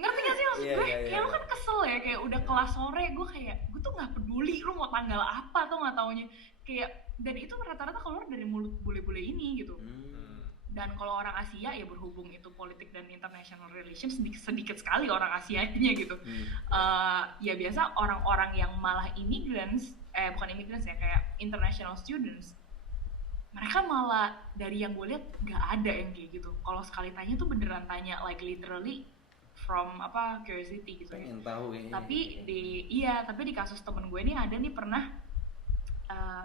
ngerti gak sih maksud gue? Kayak lo kan kesel ya, kayak udah kelas sore gue tuh nggak peduli lu mau tanggal apa tuh nggak taunya kayak. Dan itu rata-rata keluar dari mulut bule-bule ini gitu. Dan kalau orang Asia ya berhubung itu politik dan international relations, sedikit sekali orang Asianya gitu. Ya biasa orang-orang yang malah bukan immigrants ya, kayak international students, mereka malah dari yang gue lihat nggak ada yang kayak gitu. Kalau sekali tanya tuh beneran tanya like literally from curiosity gitu ya. Tahu ya. Tapi di kasus temen gue nih ada nih pernah,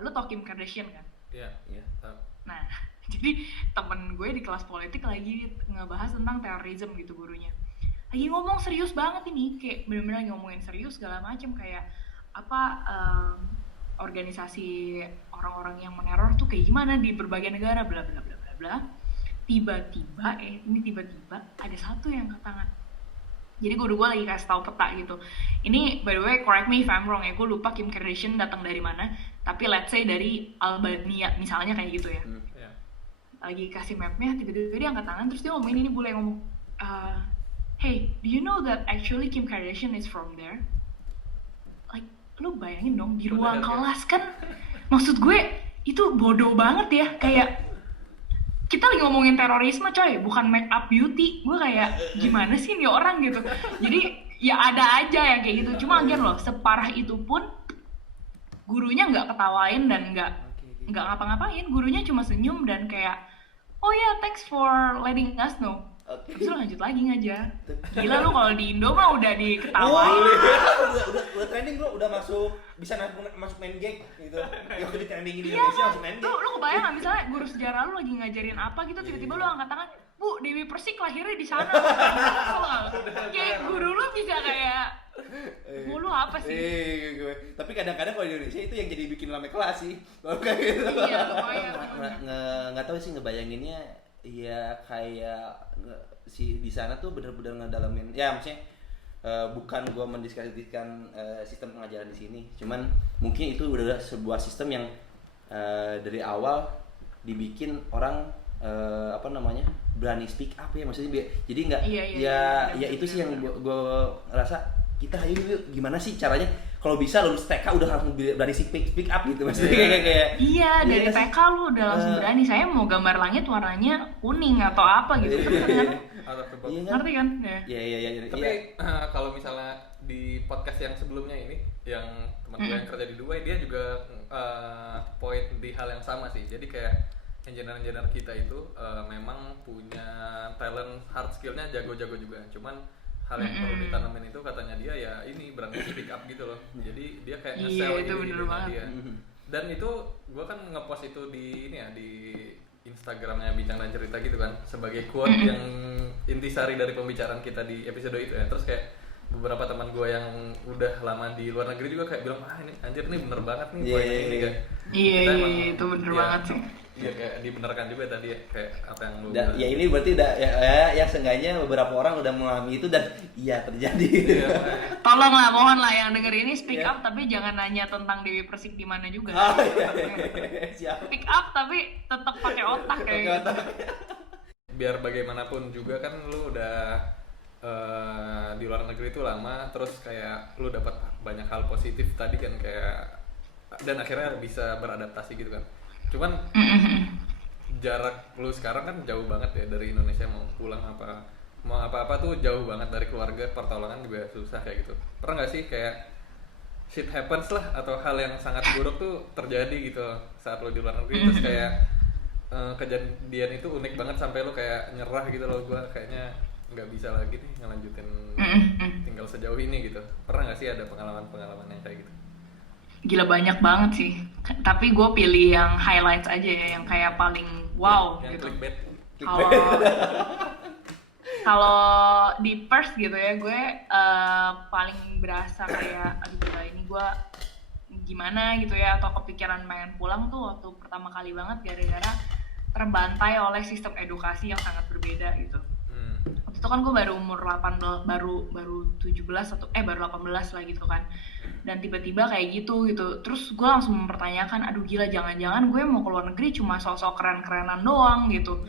lu tau Kim Kardashian kan? Iya. Tahu. Nah, jadi temen gue di kelas politik lagi ngebahas tentang terorisme gitu gurunya. Lagi ngomong serius banget ini, kayak bener-bener lagi ngomongin serius segala macem, kayak organisasi orang-orang yang meneror tuh kayak gimana di berbagai negara, bla bla bla bla bla. Tiba-tiba ada satu yang angkat tangan. Jadi gue lagi kasih tahu peta gitu. Ini by the way, correct me if I'm wrong ya, gue lupa Kim Kardashian datang dari mana, tapi let's say dari Albania misalnya kayak gitu ya. Yeah. Lagi kasih mapnya, tiba-tiba dia angkat tangan, terus dia ngomongin, ini bule ngomong, hey, do you know that actually Kim Kardashian is from there? Like, lu bayangin dong, di ruang kelas kan, maksud gue itu bodoh banget ya, kayak kita lagi ngomongin terorisme coy, bukan make up beauty. Gue kayak, gimana sih nih orang gitu. Jadi ya ada aja yang kayak gitu. Cuma again loh, separah itu pun gurunya nggak ketawain dan nggak ngapa-ngapain. Gurunya cuma senyum dan kayak, oh ya, thanks for letting us know. Terus lu lanjut lagi ngajar. Gila lu, kalau di Indo mah udah diketawain. Udah trending bro, udah masuk, bisa masuk main gag gitu. Yang udah trending di Iya, Indonesia masuk main gag. lu kebayang nggak misalnya guru sejarah lu lagi ngajarin apa gitu, tiba-tiba lu angkat tangan, Bu, Dewi Persik lahirnya di sana. Kayak guru lu bisa kayak, lu apa sih? Tapi kadang-kadang kalau di Indonesia itu yang jadi bikin rame kelas sih. Kalau kayak gitu. Iya, kebayang. Nggak tahu sih ngebayanginnya, ya kayak si di sana tuh bener-bener ngedalamin. Ya maksudnya bukan gua mendiskreditkan sistem pengajaran di sini, cuman mungkin itu udah sebuah sistem yang dari awal dibikin orang berani speak up ya, maksudnya jadi nggak ya itu sih yang gua ngerasa, kita ayo yuk gimana sih caranya kalau bisa lulus TK udah langsung berani speak up gitu, maksudnya kayak iya dari TK lu udah langsung berani, saya mau gambar langit warnanya kuning atau apa gitu kan. Ngerti kan? Iya. Tapi kalau misalnya di podcast yang sebelumnya ini, yang teman gue yang kerja di Dubai, dia juga point di hal yang sama sih. Jadi kayak engineer kita itu memang punya talent, hard skillnya jago-jago juga. Cuman hal yang perlu ditanamin itu katanya dia ya ini berani speak up gitu loh. Jadi dia kayak nge-sell ide-idenya dia. Dan itu gue kan nge-post itu di ini ya, di Instagramnya Bincang dan Cerita gitu kan, sebagai quote yang intisari dari pembicaraan kita di episode itu ya. Terus kayak beberapa teman gue yang udah lama di luar negeri juga kayak bilang, ini anjir nih bener banget nih poinnya ini kan. Iya, itu bener banget sih. Iya, kayak dibenarkan juga tadi ya, kayak apa yang lu bilang. Ya ini berarti udah ya seenggaknya beberapa orang udah mengalami itu dan iya terjadi. Iya, tolonglah, mohon lah yang denger ini speak up, tapi jangan nanya tentang Dewi Persik di mana juga. Siap. Speak up tapi tetap pakai otak kayak gitu. Biar bagaimanapun juga kan lu udah di luar negeri itu lama, terus kayak lu dapat banyak hal positif tadi kan, kayak dan akhirnya bisa beradaptasi gitu kan. Cuman jarak lu sekarang kan jauh banget ya dari Indonesia, mau pulang mau apa-apa tuh jauh banget dari keluarga, pertolongan juga susah kayak gitu. Pernah nggak sih kayak shit happens lah, atau hal yang sangat buruk tuh terjadi gitu saat lu di luar negeri, terus kayak kejadian itu unik banget sampai lu kayak nyerah gitu loh, gua kayaknya nggak bisa lagi nih ngelanjutin tinggal sejauh ini gitu. Pernah nggak sih ada pengalaman yang kayak gitu? Gila, banyak banget sih. Tapi gue pilih yang highlights aja ya, yang kayak paling wow yang gitu. Clickbait. Kalau di first gitu ya, gue paling berasa kayak aduh gila, ini gue gimana gitu ya, atau kepikiran pengen pulang tuh waktu pertama kali banget gara-gara terbantai oleh sistem edukasi yang sangat berbeda gitu. Waktu itu kan gue baru umur 18, baru 17 atau baru 18 lah gitu kan. Dan tiba-tiba kayak gitu. Terus gue langsung mempertanyakan, aduh gila, jangan-jangan gue mau ke luar negeri cuma sosok keren-kerenan doang gitu.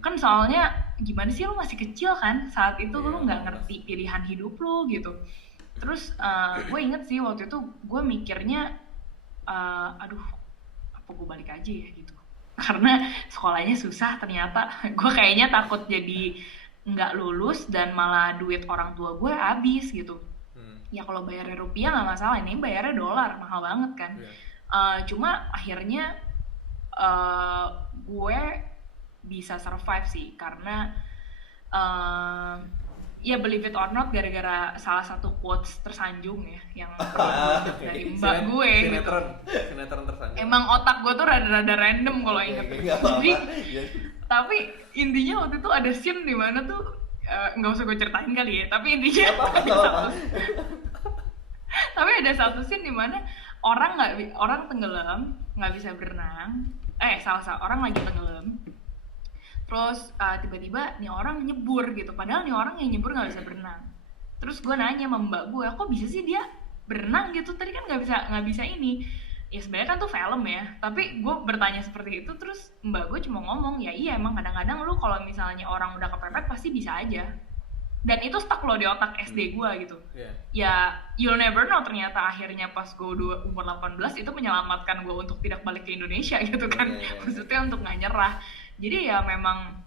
Kan soalnya gimana sih, lu masih kecil kan saat itu, lu nggak ngerti pilihan hidup lu gitu. Terus gue inget sih waktu itu gue mikirnya, aduh apa gue balik aja ya gitu. Karena sekolahnya susah ternyata. Gue kayaknya takut jadi nggak lulus dan malah duit orang tua gue habis gitu. Ya kalau bayarnya rupiah nggak masalah, ini bayarnya dolar, mahal banget kan. Cuma akhirnya gue bisa survive sih karena ya believe it or not, gara-gara salah satu quotes tersanjung ya yang dari mbak gue gitu. Sinetron tersanjung. Emang otak gue tuh rada-rada random kalau inget. Jadi tapi intinya waktu itu ada scene di mana tuh nggak usah gue ceritain kali ya, tapi intinya tapi ada satu scene di mana orang tenggelam nggak bisa berenang, salah orang lagi tenggelam, terus tiba-tiba nih orang nyebur gitu, padahal nih orang yang nyebur nggak bisa berenang. Terus gue nanya sama mbak gue, kok bisa sih dia berenang gitu, tadi kan nggak bisa ini. Ya sebenarnya kan tuh film ya, tapi gue bertanya seperti itu, terus mbak gue cuma ngomong, ya iya emang kadang-kadang lu kalau misalnya orang udah kepepet pasti bisa aja. Dan itu stuck loh di otak SD gue gitu. Ya you'll never know, ternyata akhirnya pas gue umur 18 itu menyelamatkan gue untuk tidak balik ke Indonesia gitu kan. Maksudnya untuk gak nyerah. Jadi ya memang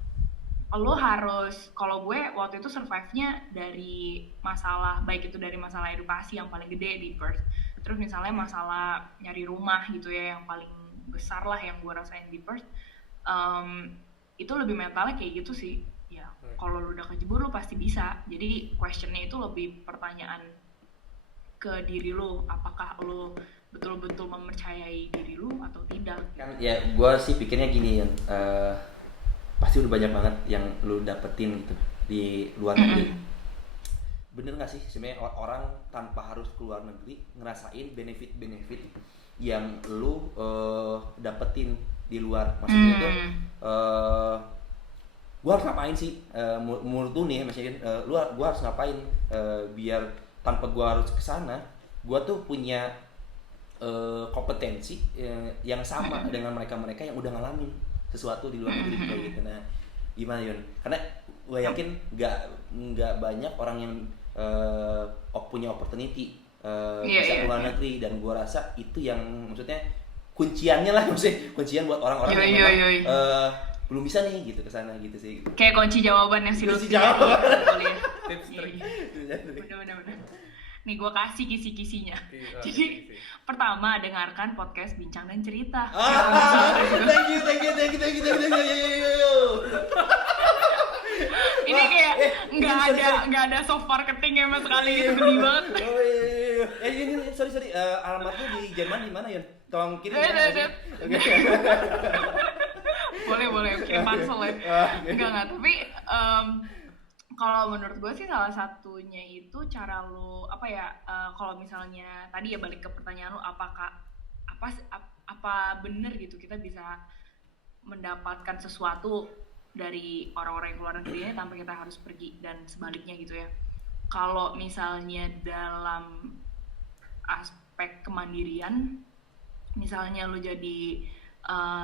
lo harus, kalau gue waktu itu survive-nya dari masalah, baik itu dari masalah edukasi yang paling gede di Perth, terus misalnya masalah nyari rumah gitu ya yang paling besar lah yang gue rasain di Perth, itu lebih mentalnya kayak gitu sih. Ya kalau lu udah kejebur lu pasti bisa. Jadi questionnya itu lebih pertanyaan ke diri lu, apakah lu betul-betul mempercayai diri lu atau tidak. Kan ya gue sih pikirnya gini ya, pasti udah banyak banget yang lu dapetin gitu di luar negeri. Bener nggak sih sebenarnya orang tanpa harus keluar negeri ngerasain benefit yang lu dapetin di luar? Maksudnya itu gue harus ngapain sih, menurut lu nih maksudnya gue harus ngapain biar tanpa gue harus kesana gue tuh punya kompetensi yang sama dengan mereka yang udah ngalamin sesuatu di luar negeri kayak gitu. Nah gimana Yon? Karena gue yakin nggak banyak orang yang punya opportunity bisa keluar negeri, dan gue rasa itu yang maksudnya kunciannya lah, maksudnya kuncian buat orang-orang yang memang belum bisa nih gitu kesana gitu sih. Kayak kunci jawabannya sih. Kunci jawaban. Tips trik. Bener. Nih gue kasih kisi-kisinya. Jadi pertama, dengarkan podcast Bincang dan Cerita. Thank you. Ini kayak nggak ada soft marketing sama sekali, itu gede banget. Oh iya. Ini sorry. Alamatnya di Jerman di mana Yon? Tolong kirim ya. Boleh kirim parcel ya. Enggak, tapi kalau menurut gue sih salah satunya itu cara lu kalau misalnya tadi ya balik ke pertanyaan lu, apa bener gitu kita bisa mendapatkan sesuatu dari orang-orang yang keluar negeri tanpa kita harus pergi, dan sebaliknya gitu ya. Kalau misalnya dalam aspek kemandirian, misalnya lu jadi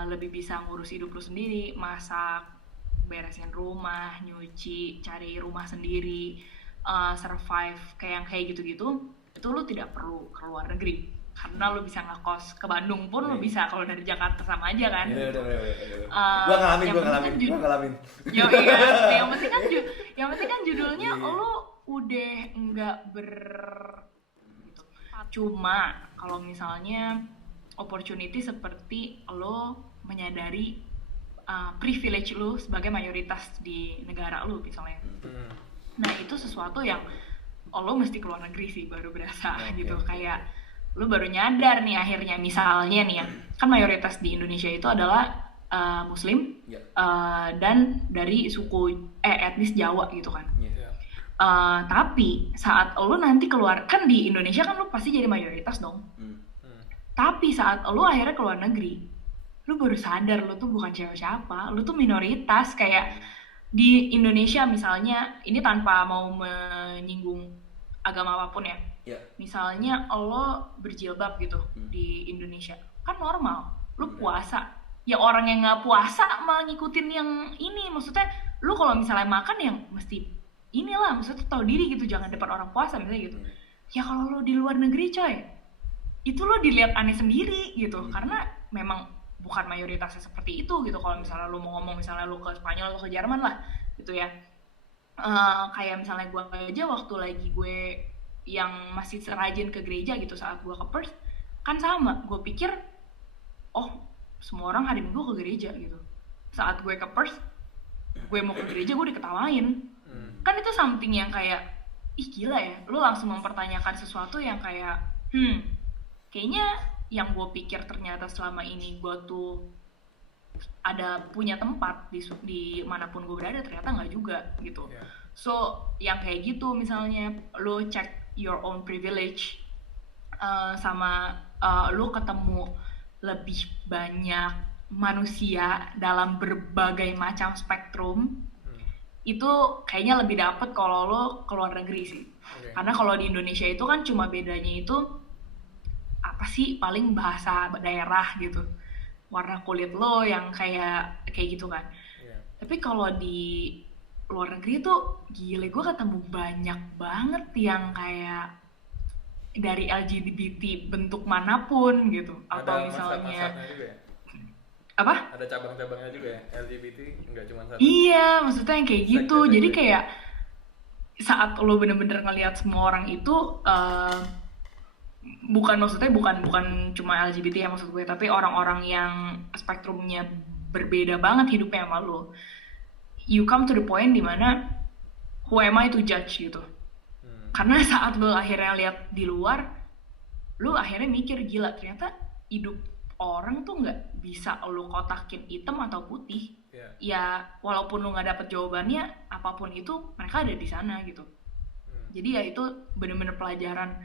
lebih bisa ngurus hidup lu sendiri, masak, beresin rumah, nyuci, cari rumah sendiri, survive kayak gitu-gitu, itu lu tidak perlu ke luar negeri, karena lu bisa ngekos ke Bandung pun lu bisa, kalau dari Jakarta sama aja kan. Iya. Gua ngalamin. Yo iya, yang penting kan judulnya lu udah enggak gitu. Cuma kalau misalnya opportunity seperti lo menyadari privilege lo sebagai mayoritas di negara lo misalnya. Nah itu sesuatu yang lo mesti keluar negeri sih baru berasa gitu. Kayak lo baru nyadar nih akhirnya, misalnya nih ya, kan mayoritas di Indonesia itu adalah Muslim dan dari suku etnis Jawa gitu kan. Tapi saat lo nanti keluar, kan di Indonesia kan lo pasti jadi mayoritas dong. Tapi saat lo akhirnya keluar negeri, lo baru sadar lo tuh bukan siapa-siapa, lo tuh minoritas. Kayak di Indonesia misalnya, ini tanpa mau menyinggung agama apapun ya, misalnya lo berjilbab gitu di Indonesia, kan normal, lo puasa. Ya orang yang nggak puasa malah ngikutin yang ini, maksudnya lo kalau misalnya makan yang mesti inilah, maksudnya tahu diri gitu, jangan depan orang puasa misalnya gitu. Ya kalau lo di luar negeri coy, itu lo dilihat aneh sendiri gitu, karena memang bukan mayoritasnya seperti itu gitu. Kalau misalnya lo mau ngomong, misalnya lo ke Spanyol, lo ke Jerman lah gitu ya, kayak misalnya gue aja waktu lagi gue yang masih rajin ke gereja gitu saat gue ke Perth, kan sama, gue pikir semua orang hari Minggu ke gereja gitu. Saat gue ke Perth, gue mau ke gereja gue diketawain. Kan itu something yang kayak, ih gila ya, lo langsung mempertanyakan sesuatu yang kayak kayaknya yang gue pikir ternyata selama ini gue tuh ada punya tempat di manapun gue berada, ternyata nggak juga gitu. So yang kayak gitu misalnya lo check your own privilege sama lu ketemu lebih banyak manusia dalam berbagai macam spektrum, itu kayaknya lebih dapet kalau lo ke luar negeri sih. Karena kalau di Indonesia itu kan cuma bedanya itu apa sih, paling bahasa daerah gitu, warna kulit lo yang kayak gitu kan. Tapi kalau di luar negeri tuh gile, gue ketemu banyak banget yang kayak dari LGBT bentuk manapun gitu. Atau Ada misalnya masyarakat juga ya? apa? Ada cabang-cabangnya juga ya? LGBT nggak cuma satu? Iya, maksudnya yang kayak gitu. Sekte-sekte. Jadi kayak saat lo bener-bener ngelihat semua orang itu bukan, maksudnya bukan cuma LGBT ya maksud gue, tapi orang-orang yang spektrumnya berbeda banget hidupnya sama lo. You come to the point dimana who am I to judge gitu. Karena saat lo akhirnya lihat di luar, lo akhirnya mikir gila, ternyata hidup orang tuh nggak bisa lo kotakin hitam atau putih. Ya walaupun lo nggak dapet jawabannya apapun itu, mereka ada di sana gitu. Jadi ya itu bener-bener pelajaran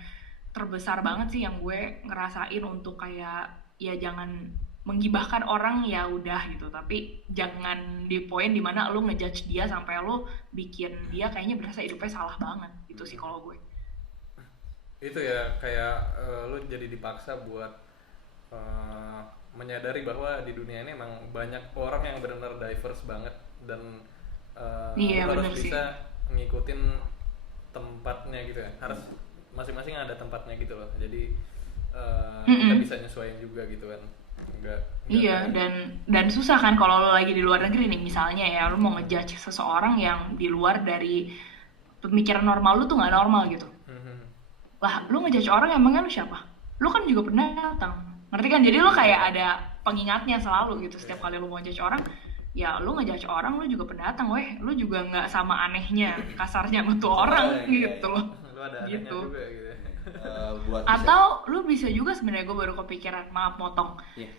terbesar banget sih yang gue ngerasain, untuk kayak ya jangan menggibahkan orang ya udah gitu, tapi jangan di poin dimana lo ngejudge dia sampai lo bikin dia kayaknya berasa hidupnya salah banget. Itu sih kalau gue. Itu ya kayak lu jadi dipaksa buat menyadari bahwa di dunia ini emang banyak orang yang benar-benar diverse banget, dan Iya, lu bener harus sih. bisa ngikutin tempatnya gitu ya, harus masing-masing ada tempatnya gitu loh, jadi kita bisa nyesuaiin juga gitu kan. Enggak Iya, dan susah kan kalau lo lagi di luar negeri nih, misalnya ya lo mau ngejudge seseorang yang di luar dari pemikiran normal lo tuh nggak normal gitu. Lah lo ngejudge orang, emangnya lo siapa? Lo kan juga pernah datang, ngerti kan? Jadi lo kayak ada pengingatnya selalu gitu setiap kali lo mau judge orang. Ya lo ngejudge orang, lo juga pendatang, weh, lo juga nggak sama anehnya kasarnya sama tuh orang gitu loh. lu ada anehnya Gitu. juga gitu ya. Buat bisa- Atau lu bisa juga, sebenarnya gue baru kepikiran, maaf motong. Iya.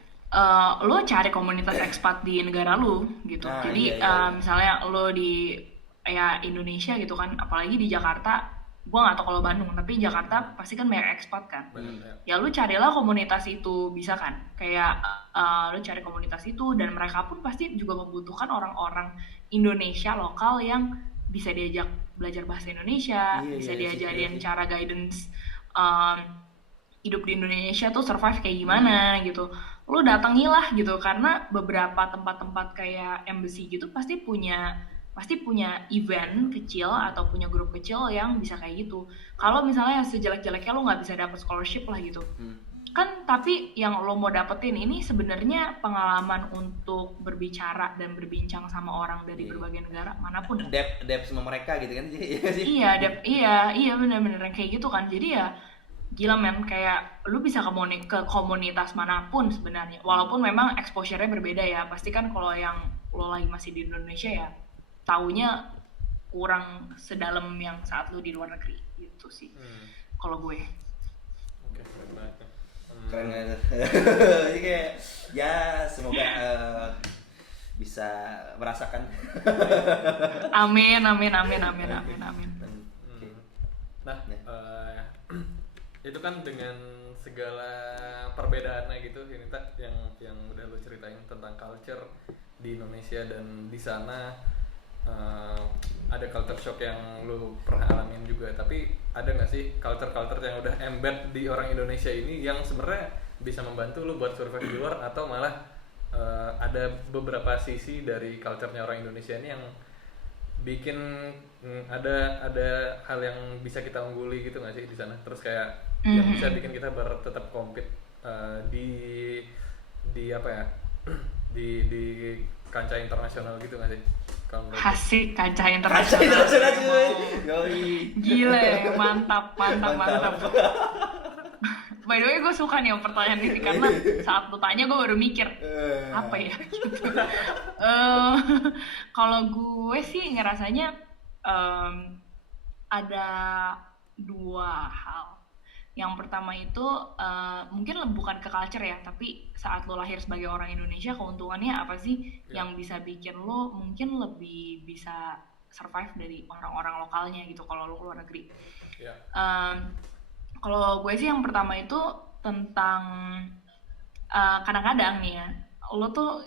Lo cari komunitas ekspat di negara lu gitu. Nah, Jadi iya. misalnya lo di ya Indonesia gitu kan, apalagi di Jakarta, gue nggak tahu kalau Bandung, tapi Jakarta pasti kan banyak ekspat kan. Ya lu carilah komunitas itu, bisa kan? Kayak lu cari komunitas itu, dan mereka pun pasti juga membutuhkan orang-orang Indonesia lokal yang bisa diajak belajar bahasa Indonesia, Iya, bisa iya, diajarin iya. cara guidance hidup di Indonesia tuh survive kayak gimana gitu. Lu datangilah gitu, karena beberapa tempat-tempat kayak embassy gitu pasti punya event kecil atau punya grup kecil yang bisa kayak gitu. Kalau misalnya sejelek-jeleknya lo nggak bisa dapet scholarship lah gitu, kan tapi yang lo mau dapetin ini sebenarnya pengalaman untuk berbicara dan berbincang sama orang dari berbagai negara manapun. depth sama mereka gitu kan. Iya sih. Iya benar-benar kayak gitu kan. Jadi ya gila men, kayak lu bisa ke komunitas manapun sebenarnya, walaupun memang exposure-nya berbeda ya. Pasti kan kalau yang lo lagi masih di Indonesia ya taunya kurang sedalam yang saat lu di luar negeri gitu sih kalau gue. Oke, keren banget. Keren banget. Jadi kayak ya semoga bisa merasakan. Amin. Nah, itu kan dengan segala perbedaannya gitu, ini tak yang udah lo ceritain tentang culture di Indonesia dan di sana, ada culture shock yang lo pernah alamin juga. Tapi ada nggak sih culture yang udah embed di orang Indonesia ini yang sebenarnya bisa membantu lo buat survive di luar, atau malah ada beberapa sisi dari culture-nya orang Indonesia ini yang bikin ada hal yang bisa kita ungguli gitu nggak sih di sana, terus kayak yang bisa bikin kita tetap compete di apa ya, di kancah internasional gitu nggak sih kalau menurut lu? Asik, kancah Kaca internasional. internasional cuy. Yoi. Gila ya, mantap. By the way, gue suka nih yang pertanyaan ini, karena saat lu tanya gue baru mikir apa ya gitu. Kalau gue sih ngerasanya ada dua hal. Yang pertama itu mungkin bukan ke culture ya, tapi saat lo lahir sebagai orang Indonesia, keuntungannya apa sih yang bisa bikin lo mungkin lebih bisa survive dari orang-orang lokalnya gitu kalau lo keluar negeri. Kalau gue sih yang pertama itu tentang kadang-kadang nih ya, lo tuh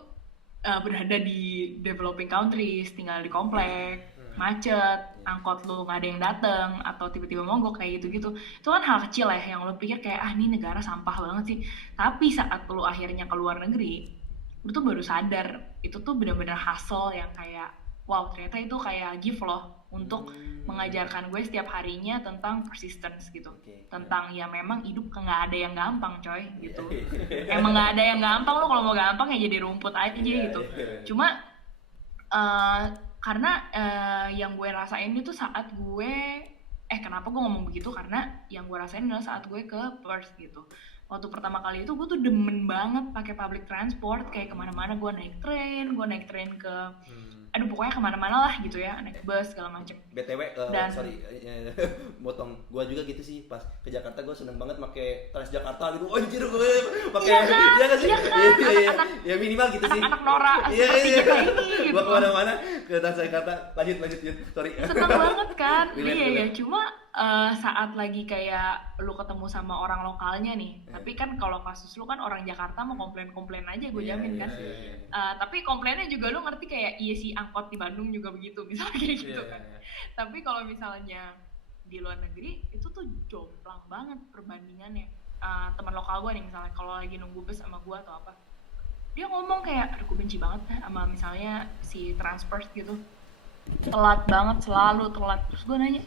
berada di developing countries, tinggal di komplek, macet, angkot lo nggak ada yang dateng, atau tiba-tiba mogok kayak gitu-gitu. Itu kan hal kecil ya yang lo pikir kayak ini negara sampah banget sih. Tapi saat lo akhirnya ke luar negeri, lo tuh baru sadar itu tuh benar-benar hustle yang kayak wow, ternyata itu kayak gift loh untuk mengajarkan gue setiap harinya tentang persistence gitu. Tentang ya memang hidup nggak ada yang gampang coy gitu. Emang nggak ada yang gampang, lo kalau mau gampang ya jadi rumput aja gitu. Cuma karena yang gue rasain itu saat gue kenapa gue ngomong begitu, karena yang gue rasain adalah saat gue ke Perth gitu. Waktu pertama kali itu gue tuh demen banget pakai public transport, kayak kemana-mana gue naik train ke pokoknya kemana-mana lah gitu ya, naik bus segala macem. BTW, motong, gue juga gitu sih, pas ke Jakarta gue seneng banget pakai Transjakarta gitu. Anjir gue pakai, iya kan sih, ya minimal gitu sih. Anak Nora seperti kita ini gitu. Gue kemana-mana ke Transjakarta, lanjut, sorry. Seneng banget kan, iya. Cuma saat lagi kayak lu ketemu sama orang lokalnya nih, tapi kan kalau kasus lu kan orang Jakarta mau komplain aja, gue jamin kan. Tapi komplainnya juga lu ngerti kayak iya sih, angkot di Bandung juga begitu misalnya kayak gitu kan. Tapi kalau misalnya di luar negeri itu tuh jomplang banget perbandingannya. Teman lokal gue nih misalnya kalau lagi nunggu bus sama gue atau apa, dia ngomong kayak gue benci banget sama misalnya si Transperth gitu, telat banget, selalu telat. Terus gue nanya,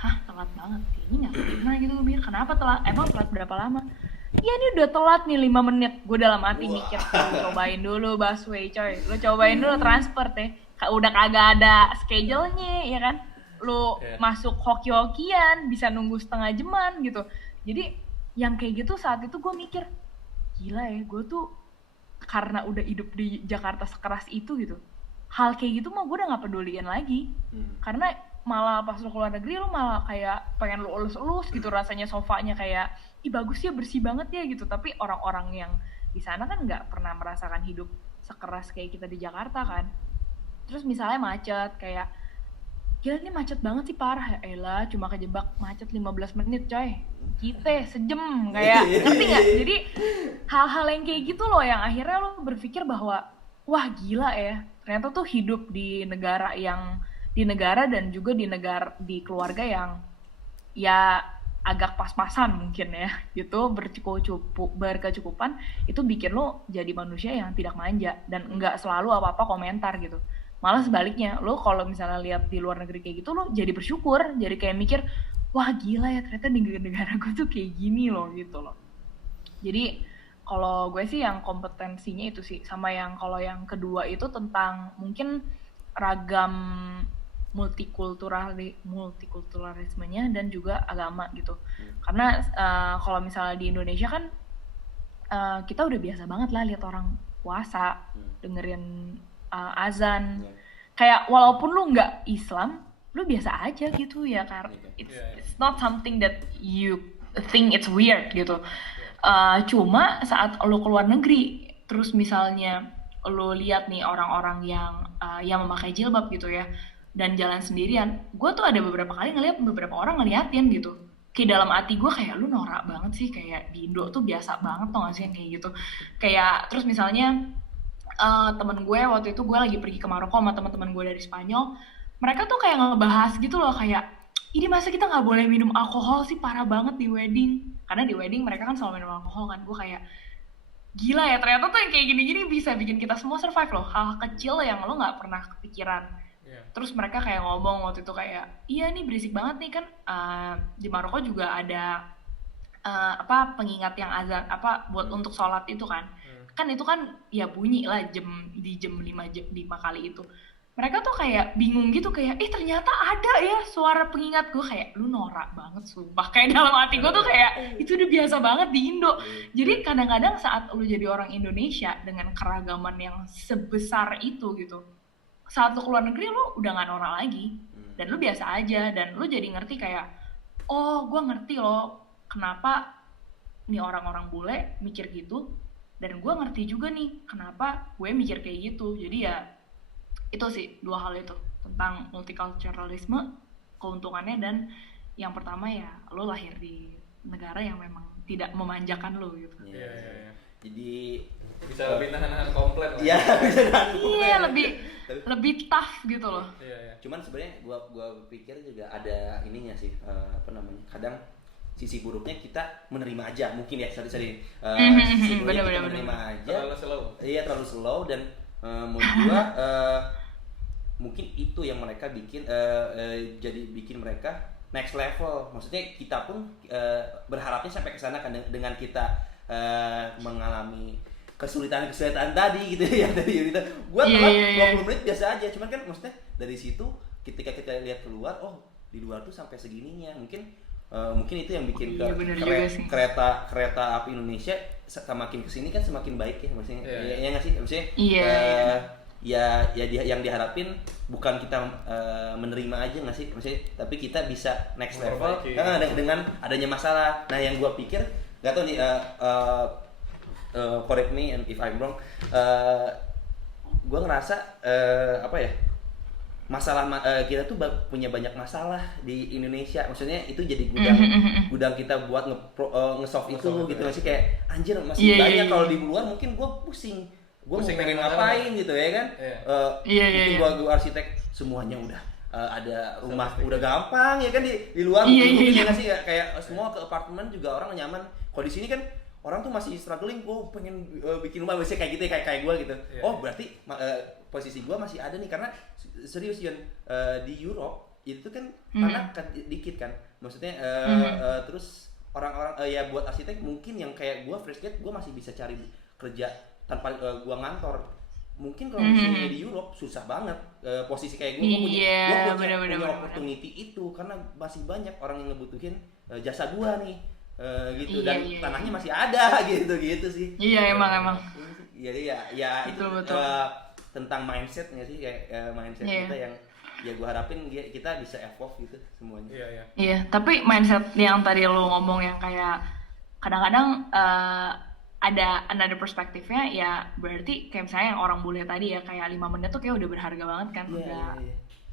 telat banget? Kayaknya nggak pernah gitu. Gue mikir kenapa telat, emang telat berapa lama? Ya ini udah telat nih 5 menit. Gue dalam hati mikir, cobain dulu busway coy, lo cobain dulu Transperth ya, udah kagak ada schedule-nya ya kan, lo masuk hoki-hokian bisa nunggu setengah jaman gitu. Jadi yang kayak gitu saat itu gue mikir, gila ya, gue tuh karena udah hidup di Jakarta sekeras itu gitu, hal kayak gitu mah gue udah gak peduliin lagi. Karena malah pas lo keluar negeri lo malah kayak pengen lo elus-elus gitu, rasanya sofanya kayak ih bagus ya, bersih banget ya gitu. Tapi orang-orang yang di sana kan nggak pernah merasakan hidup sekeras kayak kita di Jakarta kan. Terus misalnya macet, kayak gila ini macet banget sih, parah ya elah, cuma kejebak macet 15 menit coy, kita sejam kayak ngerti nggak? Jadi hal-hal yang kayak gitu loh yang akhirnya lo berpikir bahwa wah gila ya, ternyata tuh hidup di negara dan juga di keluarga yang ya agak pas-pasan mungkin ya gitu, berkecukupan, itu bikin lo jadi manusia yang tidak manja dan nggak selalu apa-apa komentar gitu. Malah sebaliknya, lo kalau misalnya lihat di luar negeri kayak gitu, lo jadi bersyukur, jadi kayak mikir wah gila ya, ternyata di negara gue tuh kayak gini loh gitu loh. Jadi kalau gue sih yang kompetensinya itu sih, sama yang kalau yang kedua itu tentang mungkin ragam multikulturalismenya dan juga agama gitu. Karena kalau misalnya di Indonesia kan kita udah biasa banget lah lihat orang puasa, dengerin azan, kayak walaupun lu nggak Islam, lu biasa aja gitu ya, karena it's not something that you think it's weird gitu. Cuma saat lu keluar negeri, terus misalnya lu lihat nih orang-orang yang memakai jilbab gitu ya, dan jalan sendirian, gue tuh ada beberapa kali ngeliat beberapa orang ngeliatin gitu, kayak dalam hati gue kayak lu norak banget sih, kayak di Indo tuh biasa banget tau gak sih yang kayak gitu. Kayak terus misalnya temen gue waktu itu, gue lagi pergi ke Maroko sama teman-teman gue dari Spanyol, mereka tuh kayak ngebahas gitu loh, kayak ini masa kita nggak boleh minum alkohol sih, parah banget di wedding, karena di wedding mereka kan selalu minum alkohol kan. Gue kayak gila ya, ternyata tuh yang kayak gini-gini bisa bikin kita semua survive loh, hal kecil yang lo nggak pernah kepikiran. Terus mereka kayak ngomong waktu itu kayak, iya nih berisik banget nih kan, di Maroko juga ada pengingat yang azan buat untuk sholat itu kan. Kan itu kan ya bunyi lah di jam 5 kali itu. Mereka tuh kayak bingung gitu, kayak ternyata ada ya suara pengingat. Gue kayak lu norak banget sumpah, kayak dalam hati gue tuh kayak itu udah biasa banget di Indo. Jadi kadang-kadang saat lu jadi orang Indonesia dengan keragaman yang sebesar itu gitu, saat lu keluar negeri lu udah gak norak lagi, dan lu biasa aja, dan lu jadi ngerti kayak oh gue ngerti loh kenapa nih orang-orang bule mikir gitu, dan gue ngerti juga nih kenapa gue mikir kayak gitu. Jadi ya itu sih dua hal itu tentang multiculturalisme, keuntungannya, dan yang pertama ya lo lahir di negara yang memang tidak memanjakan lo gitu. Iya. Iya. Jadi Bisa lebih nahan-nahan komplain lah. ya bisa nahan Iya, komplain. lebih tough gitu loh. Iya. Cuman sebenarnya gua pikir juga ada ininya sih, apa namanya, kadang sisi buruknya kita menerima aja mungkin ya, sisi buruknya kita Bener. menerima aja. Terlalu slow. Iya, terlalu slow. Dan menurut gua mungkin itu yang mereka bikin jadi bikin mereka next level. Maksudnya kita pun berharapnya sampai ke sana kan, dengan kita mengalami kesulitan tadi gitu ya dari itu. Gua telat 20 menit biasa aja, cuman kan maksudnya dari situ ketika kita lihat keluar, oh di luar tuh sampai segininya. Mungkin itu yang bikin kereta api Indonesia semakin kesini kan semakin baik ya, maksudnya. Ya nggak sih, maksudnya yang diharapin bukan kita menerima aja nggak sih, maksudnya, tapi kita bisa next level dengan adanya masalah. Nah, yang gua pikir, nggak tahu nih, correct me and if I'm wrong, gua ngerasa apa ya, kita tuh punya banyak masalah di Indonesia. Maksudnya itu jadi gudang kita buat nge-solve itu gitu, masih kayak anjir masih banyak. Kalau di luar mungkin gue pusing mau pengen ngapain gitu ya kan. Mungkin gue arsitek semuanya udah ada rumah udah gampang ya kan, di luar mungkin ya nggak sih, kayak semua ke apartemen juga orang nyaman. Kalau di sini kan orang tuh masih struggling, gue pengen bikin rumah biasanya kayak gitu ya, kayak gue gitu. Oh berarti posisi gue masih ada nih, karena serius Yon, di Europe itu kan tanah dikit kan, maksudnya terus orang-orang ya buat arsitek mungkin yang kayak gue fresh grad, gue masih bisa cari kerja tanpa gue ngantor. Mungkin kalau misalnya di Europe susah banget, posisi kayak gue punya opportunity itu karena masih banyak orang yang ngebutuhin jasa gue nih. Gitu, dan tanahnya masih ada gitu sih. Iya, emang. Jadi ya itu betul. Tentang mindsetnya sih, kayak mindset kita yang ya gue harapin kita bisa evolve gitu semuanya. Iya, tapi mindset yang tadi lo ngomong yang kayak kadang-kadang ada another perspektifnya ya, berarti kayak misalnya yang orang bule tadi ya, kayak 5 menit tuh kayak udah berharga banget kan.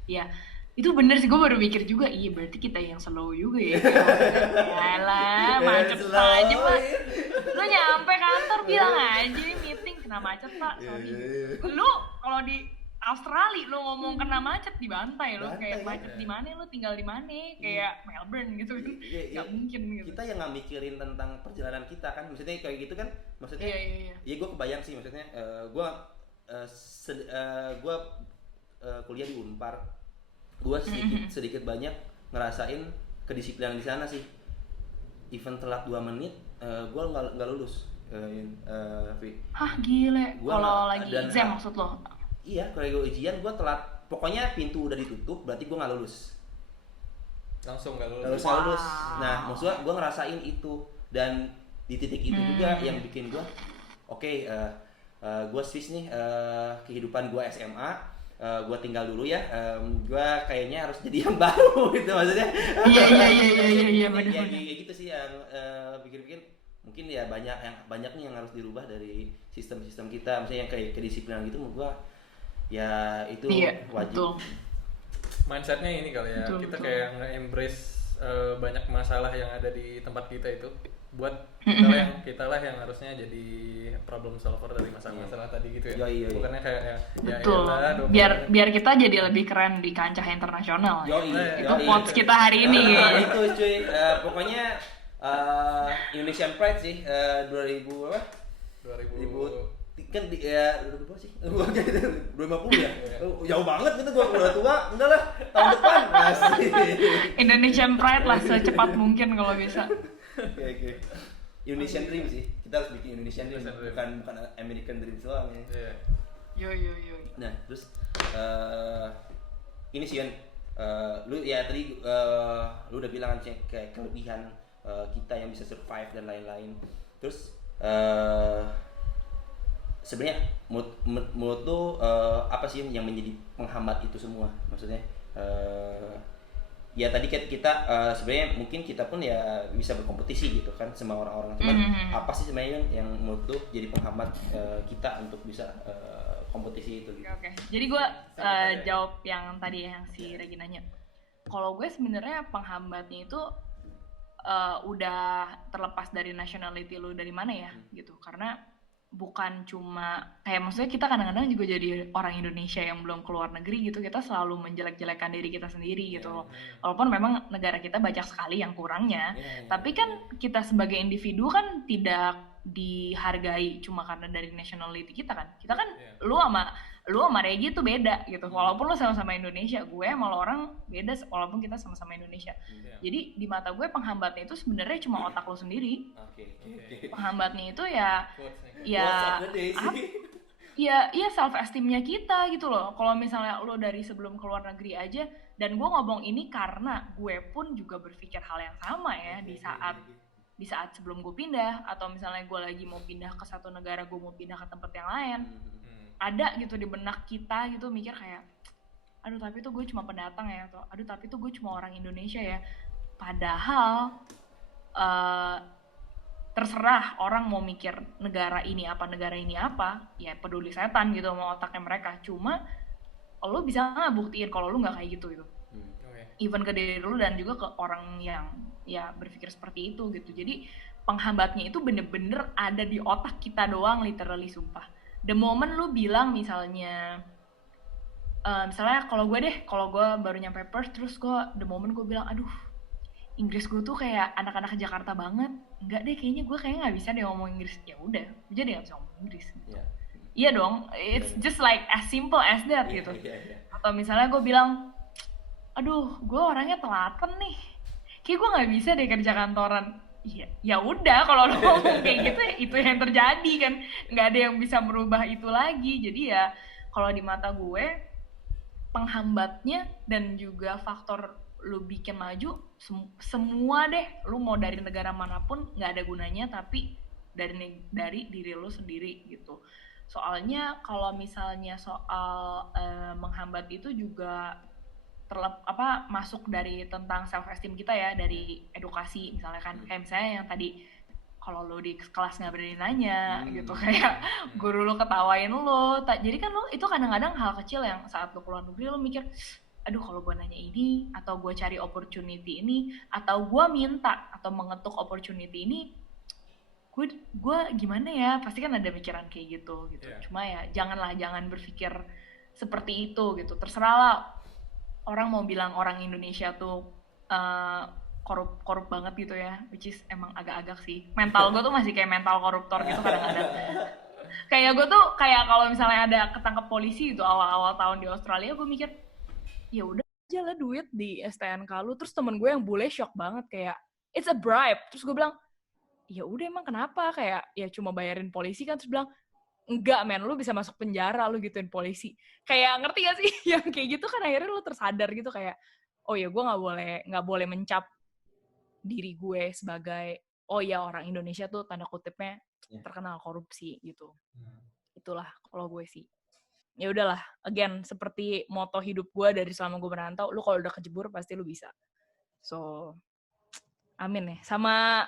Iya. Itu bener sih, gue baru mikir juga, iya berarti kita yang slow juga ya. Yalah, macet aja pak. Lo nyampe kantor bilang aja meeting kena macet pak, sorry. Lu kalau di Australia lo ngomong kena macet dibantai lo, kayak macet di mana, lo tinggal di mana, kayak Melbourne gitu. Gak mungkin gitu. Kita yang nggak mikirin tentang perjalanan kita kan, maksudnya kayak gitu kan, maksudnya. Iya gue kebayang sih, maksudnya gue kuliah di Unpar. Gue sedikit banyak ngerasain kedisiplinan di sana sih. Even telat 2 menit, gue nggak lulus. Hah gile. Kalau lagi exam maksud lo? Iya, kalau gue ujian gue telat. Pokoknya pintu udah ditutup, berarti gue nggak lulus. Langsung nggak lulus. Nah, maksudnya gue ngerasain itu, dan di titik itu juga yang bikin gue, gue switch nih kehidupan gue SMA. Gue tinggal dulu ya, gue kayaknya harus jadi yang baru gitu, maksudnya. Iya benar. Kayak gitu sih yang pikir-pikir mungkin ya banyak nih yang harus dirubah dari sistem-sistem kita, misalnya yang kayak kedisiplinan gitu, menurut gue ya itu wajib. Betul. Mindsetnya ini kali ya, kita kayak nge-embrace banyak masalah yang ada di tempat kita itu, buat kita lah yang harusnya jadi problem solver dari masalah-masalah tadi gitu ya. Bukannya kayak betul. Biar kita jadi lebih keren di kancah internasional. Itu quotes kita hari ini. Itu cuy, pokoknya Indonesian Pride sih 2000 kan berapa sih? 2050 ya? Jauh banget gitu, gua udah tua, enggak lah, tahun depan. Indonesian Pride lah secepat mungkin kalau bisa. Oke. Indonesian Dream sih. Kita harus bikin Indonesian Dream, bukan American Dream doang ya. Yo. Nah, terus ini sih lu ya tadi lu udah bilang kan kayak kelebihan kita yang bisa survive dan lain-lain. Terus sebenarnya menurut lu apa sih yang menjadi penghambat itu semua? Maksudnya ya tadi kita sebenarnya mungkin kita pun ya bisa berkompetisi gitu kan sama orang-orang, cuman apa sih sebenarnya yang menurut lu jadi penghambat kita untuk bisa kompetisi itu gitu? Oke. Jadi gue jawab yang tadi yang si Regi nanya. Kalau gue sebenarnya penghambatnya itu udah terlepas dari nationality lu dari mana ya gitu, karena bukan cuma kayak maksudnya kita kadang-kadang juga jadi orang Indonesia yang belum keluar negeri gitu, kita selalu menjelek-jelekan diri kita sendiri gitu loh. Walaupun memang negara kita banyak sekali yang kurangnya, tapi kan kita sebagai individu kan tidak dihargai cuma karena dari nationality kita kan. Kita kan lu sama Regi tuh beda gitu. Walaupun lu sama-sama Indonesia, gue sama lo orang beda walaupun kita sama-sama Indonesia. Jadi di mata gue penghambatnya itu sebenarnya cuma otak lo sendiri. Penghambatnya itu ya self esteemnya kita gitu loh. Kalau misalnya lo dari sebelum keluar negeri aja, dan gue ngomong ini karena gue pun juga berpikir hal yang sama ya di saat sebelum gue pindah, atau misalnya gue lagi mau pindah ke satu negara, gue mau pindah ke tempat yang lain, ada gitu di benak kita gitu mikir kayak, aduh tapi itu gue cuma pendatang ya, atau aduh tapi itu gue cuma orang Indonesia ya. Padahal terserah orang mau mikir negara ini apa, ya peduli setan gitu sama otaknya mereka. Cuma lo bisa nggak buktiin kalau lo nggak kayak gitu. Even ke diri lo dan juga ke orang yang ya berpikir seperti itu gitu. Jadi penghambatnya itu bener-bener ada di otak kita doang, literally, sumpah. The moment lu bilang misalnya kalau gue baru nyampe Perth, terus the moment gue bilang aduh Inggris gue tuh kayak anak-anak Jakarta banget, enggak deh kayaknya gue nggak bisa deh ngomong Inggris, ya udah jadi nggak bisa ngomong Inggris gitu. Iya dong, it's just like as simple as that gitu. Atau misalnya gue bilang aduh gue orangnya telaten nih, kayak gue nggak bisa deh kerja kantoran. Ya udah kalau lo ngomong kayak gitu itu yang terjadi kan, nggak ada yang bisa merubah itu lagi. Jadi ya kalau di mata gue penghambatnya dan juga faktor lo bikin maju semua deh, lo mau dari negara manapun nggak ada gunanya tapi dari diri lo sendiri gitu. Soalnya kalau misalnya soal menghambat itu juga masuk dari tentang self esteem kita ya, dari edukasi misalnya kan, kayak misalnya yang tadi kalau lo di kelas nggak berani nanya gitu, kayak guru lo ketawain lo, jadi kan lo itu kadang-kadang hal kecil yang saat lo keluar negeri lo mikir aduh kalau gue nanya ini, atau gue cari opportunity ini, atau gue minta atau mengetuk opportunity ini, gue gimana ya, pasti kan ada pikiran kayak gitu. Cuma ya jangan berpikir seperti itu gitu. Terserah lah orang mau bilang orang Indonesia tuh korup banget gitu ya, which is emang agak-agak sih. Mental gue tuh masih kayak mental koruptor gitu kadang-kadang. Kayak gue tuh kayak kalau misalnya ada ketangkep polisi gitu awal-awal tahun di Australia, gue mikir ya udah aja lah duit di STNK lu. Terus temen gue yang bule shock banget kayak it's a bribe. Terus gue bilang ya udah emang kenapa, kayak ya cuma bayarin polisi kan. Terus bilang enggak men, lu bisa masuk penjara lu gituin polisi. Kayak ngerti gak sih yang kayak gitu kan, akhirnya lu tersadar gitu kayak oh ya gue nggak boleh mencap diri gue sebagai oh ya orang Indonesia tuh tanda kutipnya terkenal korupsi gitu. Itulah kalau gue sih. Ya udahlah, again seperti moto hidup gue dari selama gue merantau, lu kalau udah kejebur pasti lu bisa. So amin ya, sama